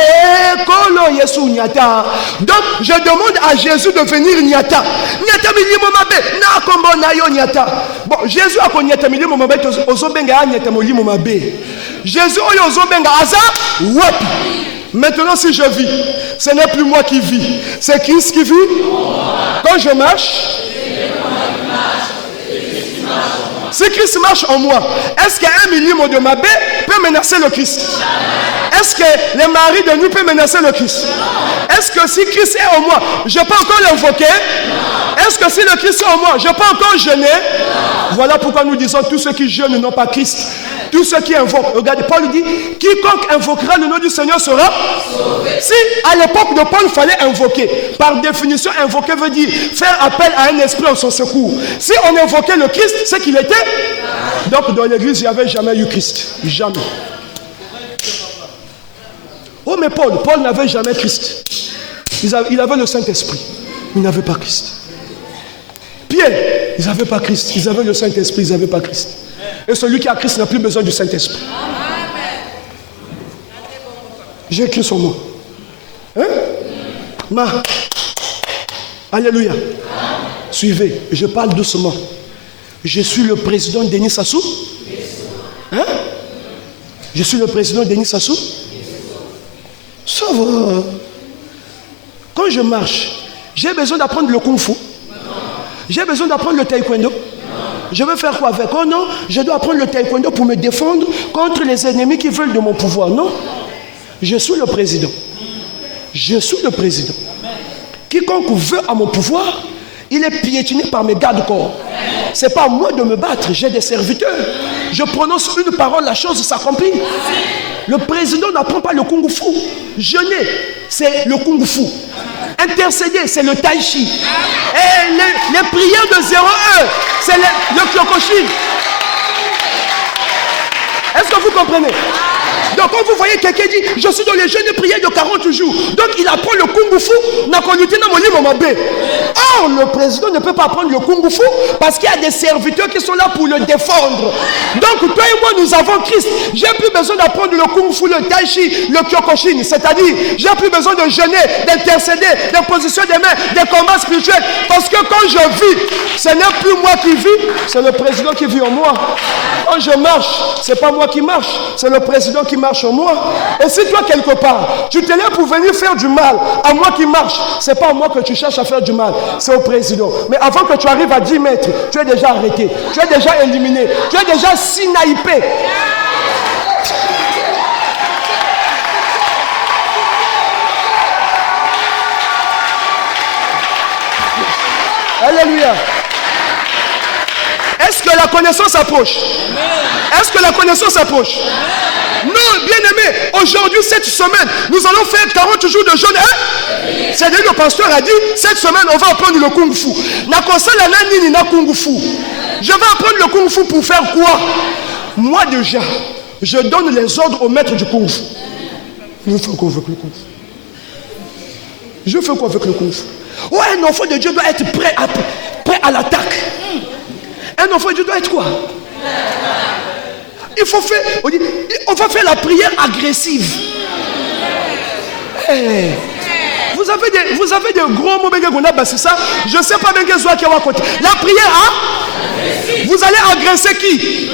kolo Yesu Nyata. Donc je demande à Jésus de venir Nyata. Nyata milimo mabe na kombo na yo Nyata. Bon, Jésus a connu Nyata milimo mabe ozobenga Nyata milimo mabe. Jésus oyo ozobenga aza wapi. Maintenant si je vis, ce n'est plus moi qui vis, c'est Christ qui vit. Quand je marche, si Christ marche en moi, est-ce qu'un millime de ma baie peut menacer le Christ? Est-ce que les maris de nous peuvent menacer le Christ? Est-ce que si Christ est en moi, je peux encore l'invoquer? Est-ce que si le Christ est en moi, je peux encore jeûner? Voilà pourquoi nous disons tous ceux qui jeûnent n'ont pas Christ. Tous ceux qui invoquent, regardez, Paul dit, quiconque invoquera le nom du Seigneur sera sauvé. Si à l'époque de Paul, il fallait invoquer, par définition, invoquer veut dire faire appel à un esprit en son secours. Si on invoquait le Christ, c'est qu'il était. Donc dans l'église, il n'y avait jamais eu Christ. Jamais. Oh mais Paul n'avait jamais Christ. Il avait le Saint-Esprit. Il n'avait pas Christ. Pierre, ils n'avaient pas Christ. Ils avaient le Saint-Esprit, ils n'avaient pas Christ. Et celui qui a Christ n'a plus besoin du Saint-Esprit. J'ai écrit son mot. Hein? Alléluia. Suivez, je parle doucement. Je suis le président Denis Sassou. Hein? Je suis le président Denis Sassou. Ça va. Quand je marche, j'ai besoin d'apprendre le kung fu. J'ai besoin d'apprendre le taekwondo. Je veux faire quoi avec? Oh non, je dois apprendre le taekwondo pour me défendre contre les ennemis qui veulent de mon pouvoir. Non. Je suis le président. Je suis le président. Quiconque veut à mon pouvoir, il est piétiné par mes gardes-corps. Ce n'est pas à moi de me battre, j'ai des serviteurs. Je prononce une parole, la chose s'accomplit. Le président n'apprend pas le kung fu. Jeûner, c'est le kung fu. Intercéder, c'est le tai chi. Et les prières de 0-1, c'est le kyokushin. Est-ce que vous comprenez? Donc quand vous voyez quelqu'un dit, je suis dans les jeûnes de prière de 40 jours, donc il apprend le kung fu, n'a qu'on lutter dans mon lit, maman B. Or, le président ne peut pas apprendre le kung fu parce qu'il y a des serviteurs qui sont là pour le défendre. Donc toi et moi, nous avons Christ. J'ai plus besoin d'apprendre le kung fu, le tai chi, le kyokushin. C'est-à-dire, j'ai plus besoin de jeûner, d'intercéder, d'imposition des mains, des combats spirituels. Parce que quand je vis, ce n'est plus moi qui vis, c'est le président qui vit en moi. Quand je marche, ce n'est pas moi qui marche, c'est le président qui marche en moi. Et si toi, quelque part, tu te lèves pour venir faire du mal à moi qui marche, ce n'est pas à moi que tu cherches à faire du mal, c'est au président. Mais avant que tu arrives à 10 mètres, tu es déjà arrêté, tu es déjà éliminé, tu es déjà sniper. Alléluia. Est-ce que la connaissance approche? Est-ce que la connaissance approche? Non, bien-aimé, aujourd'hui, cette semaine, nous allons faire 40 jours de jeûne. C'est-à-dire, le pasteur a dit, cette semaine, on va apprendre le kung fu. Je vais apprendre le kung fu pour faire quoi? Moi déjà, je donne les ordres au maître du kung fu. Je fais quoi avec le kung fu? Je fais quoi avec le kung fu? Ouais, un enfant de Dieu doit être prêt à l'attaque. Un enfant de Dieu doit être quoi? Il faut faire, on va faire la prière agressive. Hey. Vous avez des gros mots, c'est ça? Je ne sais pas bien qu'est-ce qu'il y a à côté. La prière, hein? Vous allez agresser qui?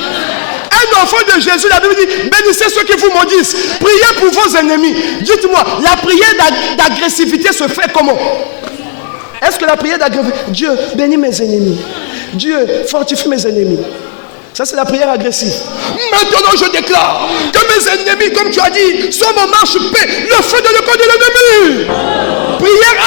Un enfant de Jésus, la Bible dit, bénissez ceux qui vous maudissent. Priez pour vos ennemis. Dites-moi, la prière d'agressivité se fait comment? Est-ce que la prière d'agressivité, Dieu bénis mes ennemis, Dieu fortifie mes ennemis? Ça, c'est la prière agressive. Maintenant, je déclare que mes ennemis, comme tu as dit, sont mon marche-paix, le feu dans le camp de l'ennemi. Prière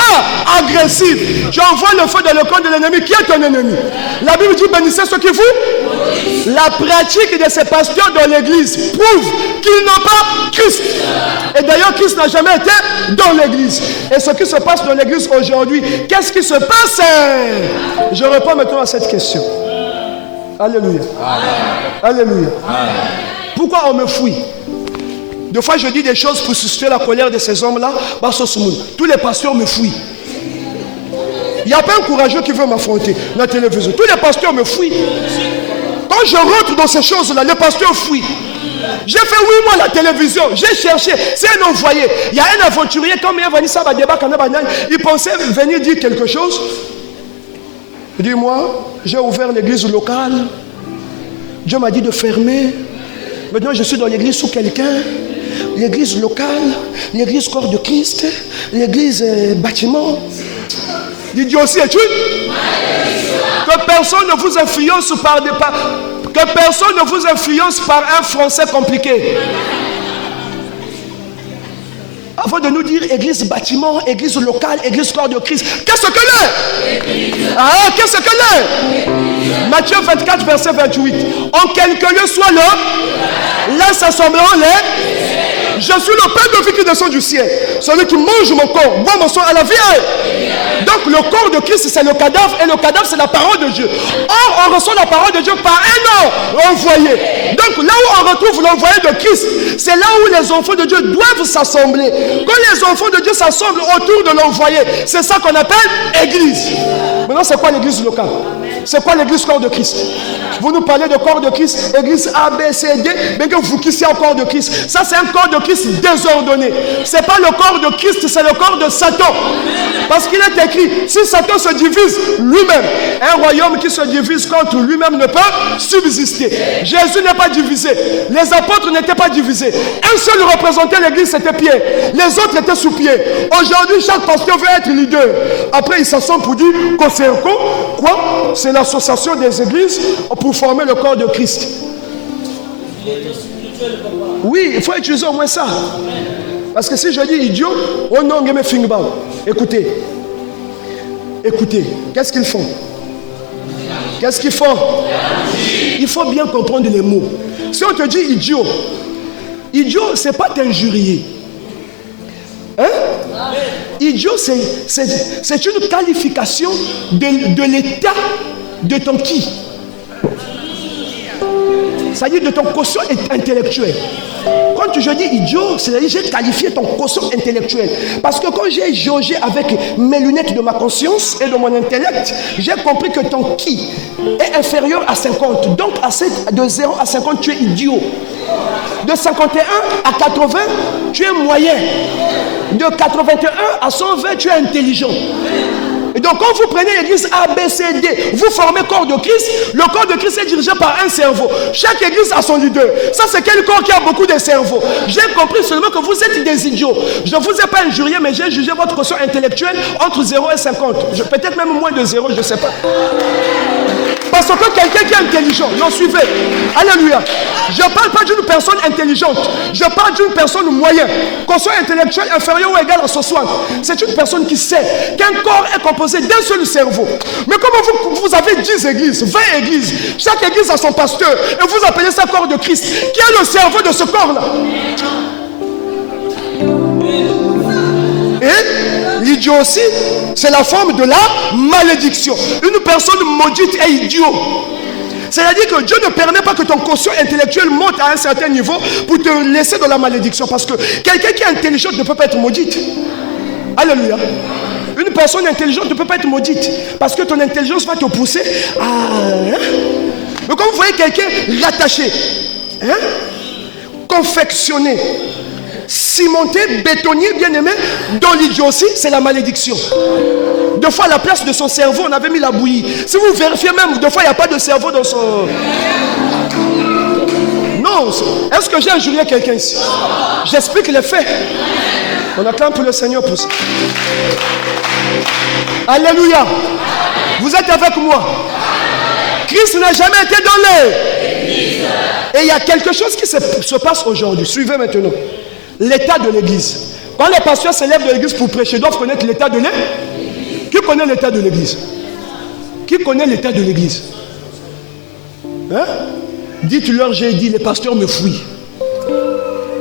agressive. Tu envoies le feu dans le camp de l'ennemi. Qui est ton ennemi? La Bible dit, bénissez ceux qui vous. La pratique de ces pasteurs dans l'église prouve qu'ils n'ont pas Christ. Et d'ailleurs, Christ n'a jamais été dans l'église. Et ce qui se passe dans l'église aujourd'hui, qu'est-ce qui se passe? Je réponds maintenant à cette question. Alléluia. Alléluia. Pourquoi on me fouille? Des fois, je dis des choses pour susciter la colère de ces hommes-là. Tous les pasteurs me fouillent. Il n'y a pas un courageux qui veut m'affronter dans la télévision. Tous les pasteurs me fouillent. Quand je rentre dans ces choses-là, les pasteurs fouillent. J'ai fait 8 mois à la télévision. J'ai cherché. C'est un envoyé. Il y a un aventurier, comme il pensait venir dire quelque chose. Dis-moi, j'ai ouvert l'église locale. Dieu m'a dit de fermer. Maintenant, je suis dans l'église sous quelqu'un. L'église locale, l'église corps de Christ, l'église bâtiment. Dis aussi, es-tu? Que personne ne vous influence que personne ne vous influence par un français compliqué. Avant de nous dire église bâtiment, église locale, église corps de Christ, qu'est-ce que l'est? Qu'est-ce que l'est? Matthieu 24, verset 28. En quelque lieu soit là s'assembleront les. Je suis le pain de vie qui descend du ciel. Celui qui mange mon corps, boit mon sang à la vie. Donc le corps de Christ, c'est le cadavre, et le cadavre, c'est la parole de Dieu. Or, on reçoit la parole de Dieu par un homme envoyé. Donc là où on retrouve l'envoyé de Christ, c'est là où les enfants de Dieu doivent s'assembler. Quand les enfants de Dieu s'assemblent autour de l'envoyé, c'est ça qu'on appelle église. Maintenant, c'est quoi l'église locale? C'est quoi l'église corps de Christ? Vous nous parlez de corps de Christ, église A, B, C, D, mais que vous qui un corps de Christ. Ça, c'est un corps de Christ désordonné. Ce n'est pas le corps de Christ, c'est le corps de Satan. Parce qu'il est écrit, si Satan se divise lui-même, un royaume qui se divise contre lui-même ne peut subsister. Jésus n'est pas divisé. Les apôtres n'étaient pas divisés. Un seul représentait l'église, c'était Pierre. Les autres étaient sous pied. Aujourd'hui, chaque pasteur veut être leader. Après, ils s'assemblent pour dire Koserko, quoi? C'est l'association des églises pour former le corps de Christ. Oui, il faut utiliser au moins ça. Parce que si je dis idiot, oh non, écoutez. Écoutez, qu'est-ce qu'ils font? Qu'est-ce qu'ils font? Il faut bien comprendre les mots. Si on te dit idiot, c'est pas t'injurier. Hein? Idiot, c'est une qualification de l'état de ton qui. c'est-à-dire de ton quotient intellectuel. Quand je dis idiot, c'est-à-dire j'ai qualifié ton quotient intellectuel. Parce que quand j'ai jaugé avec mes lunettes de ma conscience et de mon intellect, j'ai compris que ton qui est inférieur à 50. Donc de 0 à 50, tu es idiot. De 51 à 80, tu es moyen. De 81 à 120, tu es intelligent. Et donc quand vous prenez l'église A, B, C, D, vous formez corps de Christ. Le corps de Christ est dirigé par un cerveau. Chaque église a son leader. Ça c'est quel corps qui a beaucoup de cerveaux. J'ai compris seulement que vous êtes des idiots. Je ne vous ai pas injurié, mais j'ai jugé votre quotient intellectuel entre 0 et 50. Peut-être même moins de 0, je ne sais pas. Parce que quelqu'un qui est intelligent, non, suivez. Alléluia. Je ne parle pas d'une personne intelligente. Je parle d'une personne moyenne. Quotient intellectuel inférieur ou égal à 60. C'est une personne qui sait qu'un corps est composé d'un seul cerveau. Mais comme vous avez 10 églises, 20 églises, chaque église a son pasteur, et vous appelez ça corps de Christ, qui est le cerveau de ce corps-là. Et l'idiot aussi, c'est la forme de la malédiction. Une personne maudite est idiot. C'est-à-dire que Dieu ne permet pas que ton quotient intellectuel monte à un certain niveau pour te laisser dans la malédiction. Parce que quelqu'un qui est intelligent ne peut pas être maudite. Alléluia. Une personne intelligente ne peut pas être maudite. Parce que ton intelligence va te pousser à... Mais quand vous voyez quelqu'un rattaché, confectionné, cimenté, bétonnier, bien aimé, dans l'idiotie, c'est la malédiction. Deux fois à la place de son cerveau, on avait mis la bouillie. Si vous vérifiez même, deux fois il n'y a pas de cerveau dans son... Non, est-ce que j'ai injurié quelqu'un ici? J'explique les faits. On acclame pour le Seigneur pour ça. Alléluia. Vous êtes avec moi. Christ n'a jamais été dans l'église. Et il y a quelque chose qui se passe aujourd'hui. Suivez maintenant. L'état de l'église. Quand les pasteurs se lèvent de l'église pour prêcher, ils doivent connaître l'état de l'église. Qui connaît l'état de l'église? Qui connaît l'état de l'église? Dites-leur, j'ai dit, les pasteurs me fouillent.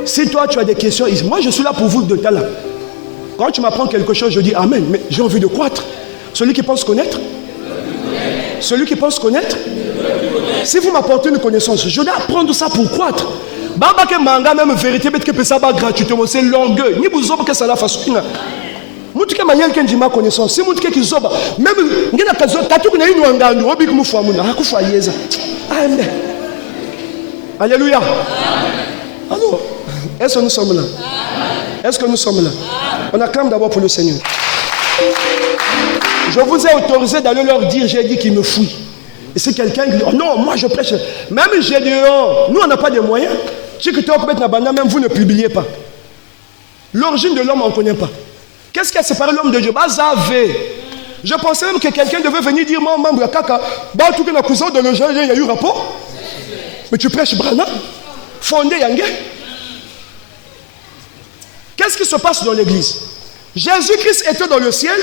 Si toi tu as des questions, moi je suis là pour vous de talent. Quand tu m'apprends quelque chose, je dis Amen, mais j'ai envie de croître. Celui qui pense connaître. Celui qui pense connaître. Si vous m'apportez une connaissance, je dois apprendre ça pour croître. Babake manga même vérité que peut ça gratuitement, c'est l'orgueil. Ni vous que ça la fasse une. Mutuke maniel ken jima connaissance, si mutuke ki zoba, même ngena kazo tatu kuna inu nganu obi ku mufu amuna hakufa yeza. Amen. Alléluia. Alors, est-ce que nous sommes là? Est-ce que nous sommes là? On acclame d'abord pour le Seigneur. Je vous ai autorisé d'aller leur dire, j'ai dit qu'ils me fouillent. Et si quelqu'un dit, oh non, moi je prêche. Même j'ai dit, oh, nous on n'a pas de moyens. Même vous ne publiez pas. L'origine de l'homme, on ne connaît pas. Qu'est-ce qui a séparé l'homme de Dieu? Je pensais même que quelqu'un devait venir dire, moi, membre Kaka, tout que cousin de le il y a eu rapport. Mais tu prêches Brana, fondé Yangé. Qu'est-ce qui se passe dans l'église? Jésus-Christ était dans le ciel.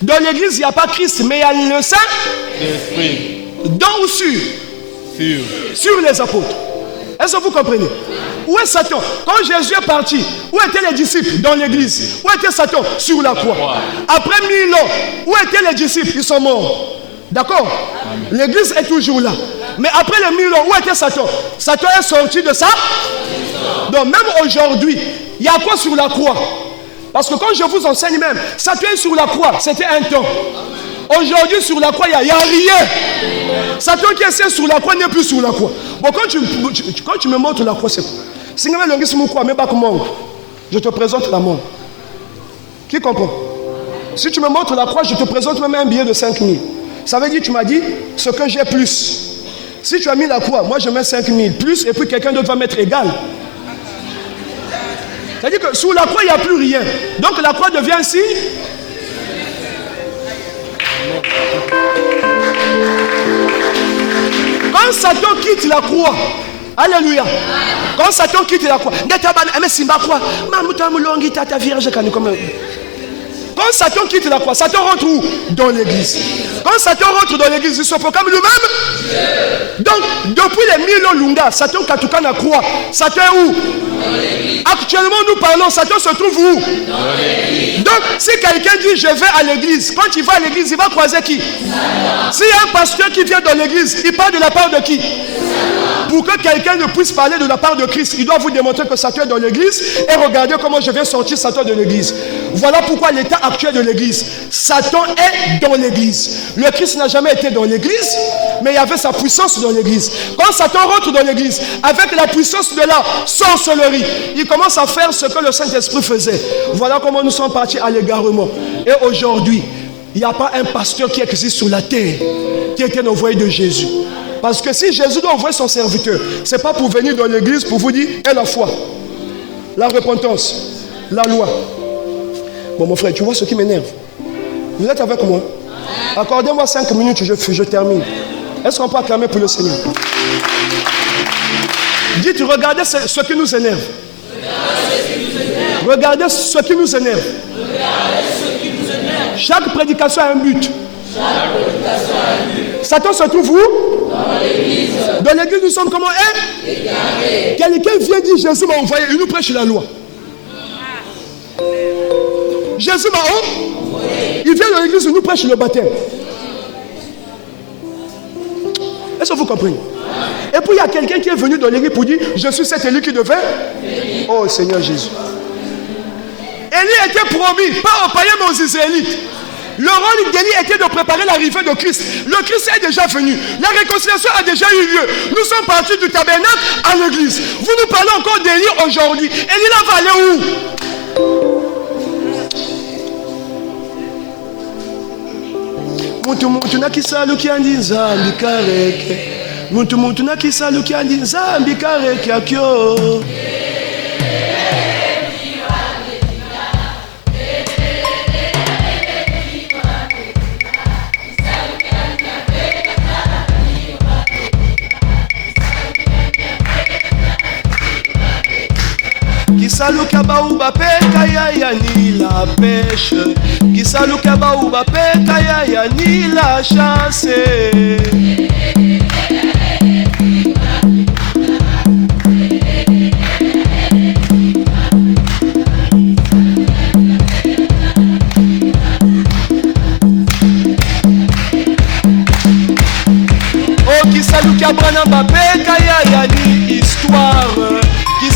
Dans l'église, il n'y a pas Christ, mais il y a le Saint-Esprit. Dans ou sur? Sur les apôtres. Est-ce que vous comprenez? Où est Satan? Quand Jésus est parti, où étaient les disciples? Dans l'église. Où était Satan? Sur la croix. Après 1000 ans, où étaient les disciples? Ils sont morts. D'accord? L'église est toujours là. Mais après les 1000 ans, où était Satan? Satan est sorti de ça. Donc même aujourd'hui, il y a quoi sur la croix? Parce que quand je vous enseigne même, Satan est sur la croix, c'était un temps. Aujourd'hui sur la croix, il n'y a rien. Satan qui est sur la croix n'est plus sur la croix. Bon, quand tu me montres la croix, c'est quoi? Je te présente la mort. Qui comprend? Si tu me montres la croix, je te présente même un billet de 5000. Ça veut dire que tu m'as dit ce que j'ai plus. Si tu as mis la croix, moi je mets 5000 plus et puis quelqu'un d'autre va mettre égal. C'est-à-dire que sous la croix, il n'y a plus rien. Donc la croix devient un signe. Quand Satan quitte la croix, alléluia. Quand Satan quitte la croix, quand Satan quitte la croix, Satan rentre où? Dans l'église. Quand Satan rentre dans l'église, il se proclame lui-même. Donc, depuis les 1000 ans Lunga, Satan Katouka la croix, Satan est où? Actuellement, nous parlons, Satan se trouve où? Donc, si quelqu'un dit je vais à l'église, quand il va à l'église, il va croiser qui? S'il y a un pasteur qui vient dans l'église, il parle de la part de qui? Pour que quelqu'un ne puisse parler de la part de Christ, il doit vous démontrer que Satan est dans l'église et regardez comment je vais sortir Satan de l'église. Voilà pourquoi l'état actuel de l'église. Satan est dans l'église. Le Christ n'a jamais été dans l'église, mais il y avait sa puissance dans l'église. Quand Satan rentre dans l'église, avec la puissance de la sorcellerie, il commence à faire ce que le Saint-Esprit faisait. Voilà comment nous sommes partis à l'égarement. Et aujourd'hui, il n'y a pas un pasteur qui existe sur la terre qui était l'envoyé de Jésus. Parce que si Jésus doit envoyer son serviteur, ce n'est pas pour venir dans l'église pour vous dire, et la foi, la repentance, la loi. Bon, mon frère, tu vois ce qui m'énerve? Vous êtes avec moi? Accordez-moi 5 minutes, je termine. Est-ce qu'on peut acclamer pour le Seigneur? Dites, regardez ce qui nous énerve. Regardez ce qui nous énerve. Chaque prédication a un but. Satan se trouve où? Dans l'église, nous sommes comment? Quelqu'un vient dire Jésus m'a envoyé, il nous prêche la loi. Jésus m'a envoyé. Il vient dans l'église, il nous prêche le baptême. Est-ce que vous comprenez? Et puis il y a quelqu'un qui est venu dans l'église pour dire je suis cet élu qui devait. Oh Seigneur Jésus. Élie était promis, pas aux païens mais aux Israélites. Le rôle d'Élie était de préparer l'arrivée de Christ. Le Christ est déjà venu. La réconciliation a déjà eu lieu. Nous sommes partis du tabernacle à l'église. Vous nous parlez encore d'Élie aujourd'hui. Élie là va aller où? Muntu na kisalu kiandi zambi kareke. Muntu na kisalu kiandi zambi kareke akyo. Kisaluka baouba peka ya ni la pêche. Kisaluka baouba peka ya ni la chasse. Oh kisaluka brana ba peka ya ni histoire.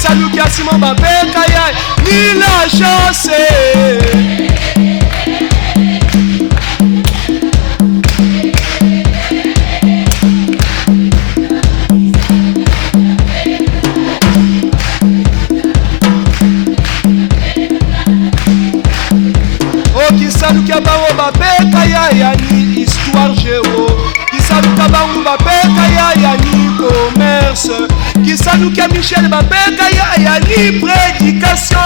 Salut Simon Mbappé Kaya ni la chasse. Oh qui salut Kaba Mbappé Kaya ni histoire géo. Qui salut Kaba Mbappé Kaya ni commerce. Qui salut Michel Mbappé Kaya ni prédication.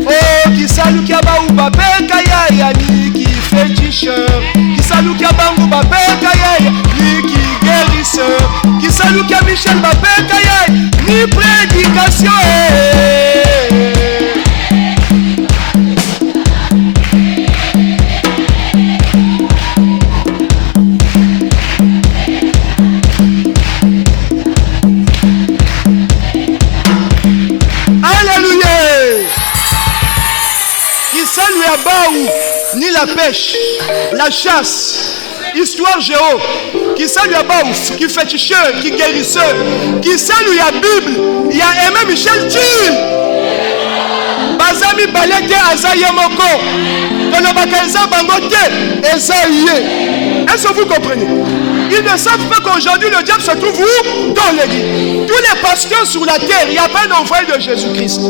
Oh qui salut Kiabaou Mbappé Kaya ni qui féticheur. Qui salut Kiabaou Mbappé Kaya ni qui guérisseur. Qui salut Michel Mbappé Kaya ni prédication. Alléluia. Qui salut Abaou ni la pêche, la chasse, histoire géo. Qui salue à Baouf, qui féticheur, qui guérisseur, qui salue à Bible, il y a Aimé Michel Thiel. Bazami Balete Azaye Moko, Konobakaza Bangote, Ezaye. Est-ce que vous comprenez? Ils ne savent pas qu'aujourd'hui le diable se trouve où? Dans l'église. Tous les pasteurs sur la terre, il n'y a pas d'envoyé de Jésus-Christ.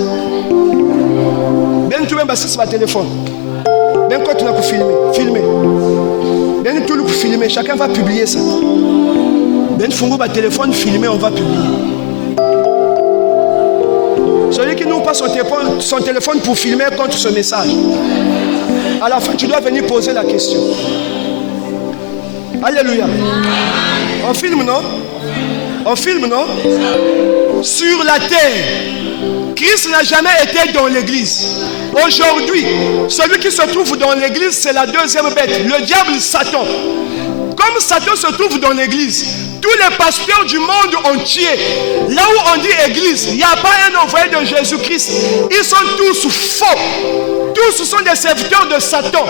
Bien, tu veux passer sur ma téléphone. Bien, quand tu as filmer. Bien, tout le monde filmer, chacun va publier ça. Ben Fungo va téléphone filmer, on va publier. Celui qui nous passe son téléphone pour filmer contre ce message. À la fin, tu dois venir poser la question. Alléluia. On filme, non? On filme, non? Sur la terre, Christ n'a jamais été dans l'église. Aujourd'hui, celui qui se trouve dans l'église, c'est la deuxième bête, le diable Satan. Comme Satan se trouve dans l'église, tous les pasteurs du monde entier, là où on dit église, il n'y a pas un envoyé de Jésus-Christ. Ils sont tous faux. Tous sont des serviteurs de Satan,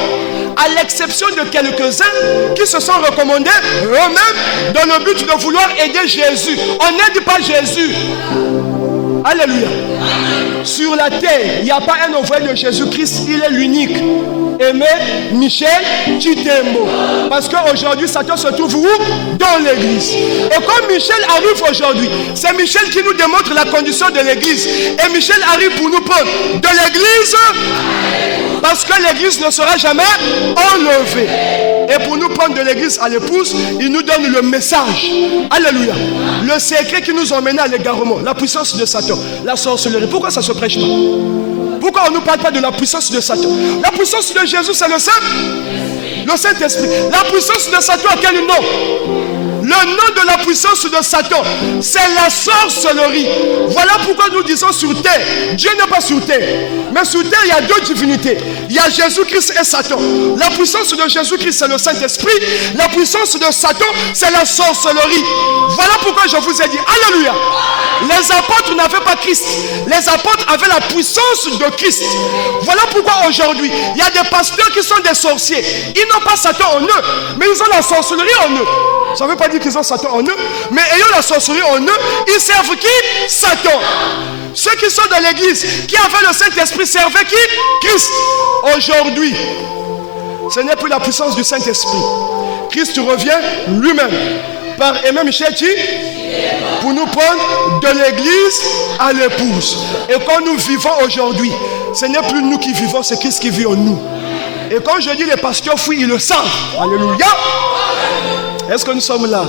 à l'exception de quelques-uns qui se sont recommandés eux-mêmes dans le but de vouloir aider Jésus. On n'aide pas Jésus. Alléluia. Sur la terre, il n'y a pas un envoyé de Jésus-Christ, il est l'unique. Aimé Michel Chitembo. Parce qu'aujourd'hui, Satan se trouve où? Dans l'église. Et comme Michel arrive aujourd'hui, c'est Michel qui nous démontre la condition de l'église. Et Michel arrive pour nous prendre de l'église, parce que l'église ne sera jamais enlevée. Et pour nous prendre de l'église à l'épouse, il nous donne le message. Alléluia. Le secret qui nous emmène à l'égarement, la puissance de Satan, la sorcellerie. Pourquoi ça ne se prêche pas? Pourquoi on ne nous parle pas de la puissance de Satan? La puissance de Jésus, c'est le Saint-Esprit. La puissance de Satan, à quel nom? Le nom de la puissance de Satan, c'est la sorcellerie. Voilà pourquoi nous disons sur terre. Dieu n'est pas sur terre. Mais sur terre, il y a deux divinités. Il y a Jésus-Christ et Satan. La puissance de Jésus-Christ, c'est le Saint-Esprit. La puissance de Satan, c'est la sorcellerie. Voilà pourquoi je vous ai dit, alléluia. Les apôtres n'avaient pas Christ. Les apôtres avaient la puissance de Christ. Voilà pourquoi aujourd'hui, il y a des pasteurs qui sont des sorciers. Ils n'ont pas Satan en eux, mais ils ont la sorcellerie en eux. Ça ne veut pas dire qu'ils ont Satan en eux, mais ayant la sorcellerie en eux, ils servent qui? Satan. Ceux qui sont dans l'église, qui avaient le Saint-Esprit, servaient qui? Christ. Aujourd'hui, ce n'est plus la puissance du Saint-Esprit. Christ revient lui-même par Aimé Michel pour nous prendre de l'église à l'épouse. Et quand nous vivons aujourd'hui, ce n'est plus nous qui vivons, c'est Christ qui vit en nous. Et quand je dis les pasteurs fuient, ils le savent. Alléluia. Est-ce que nous sommes là?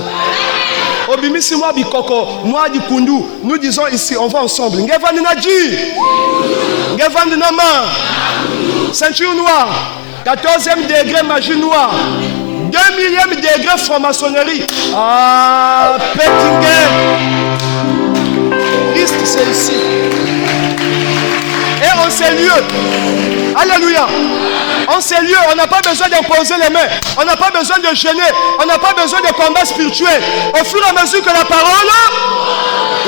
Obimisi moi bikoko, moi di kundu. Nous disons ici, on va ensemble. Ngevandinaji, Ngevandinama, ceinture noire, 14e degré magie noire, 2000e degré franc-maçonnerie. Ah, Pettinger. Christ, c'est ici. Et en ces lieux, alléluia. En ces lieux, on n'a pas besoin d'imposer les mains. On n'a pas besoin de jeûner. On n'a pas besoin de combat spirituel. Au fur et à mesure que la parole,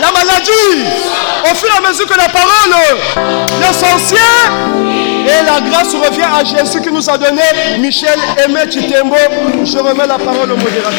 la maladie, au fur et à mesure que la parole, le sorcier, et la grâce revient à Jésus qui nous a donné Michel Aimé Chitembo. Je remets la parole au modérateur.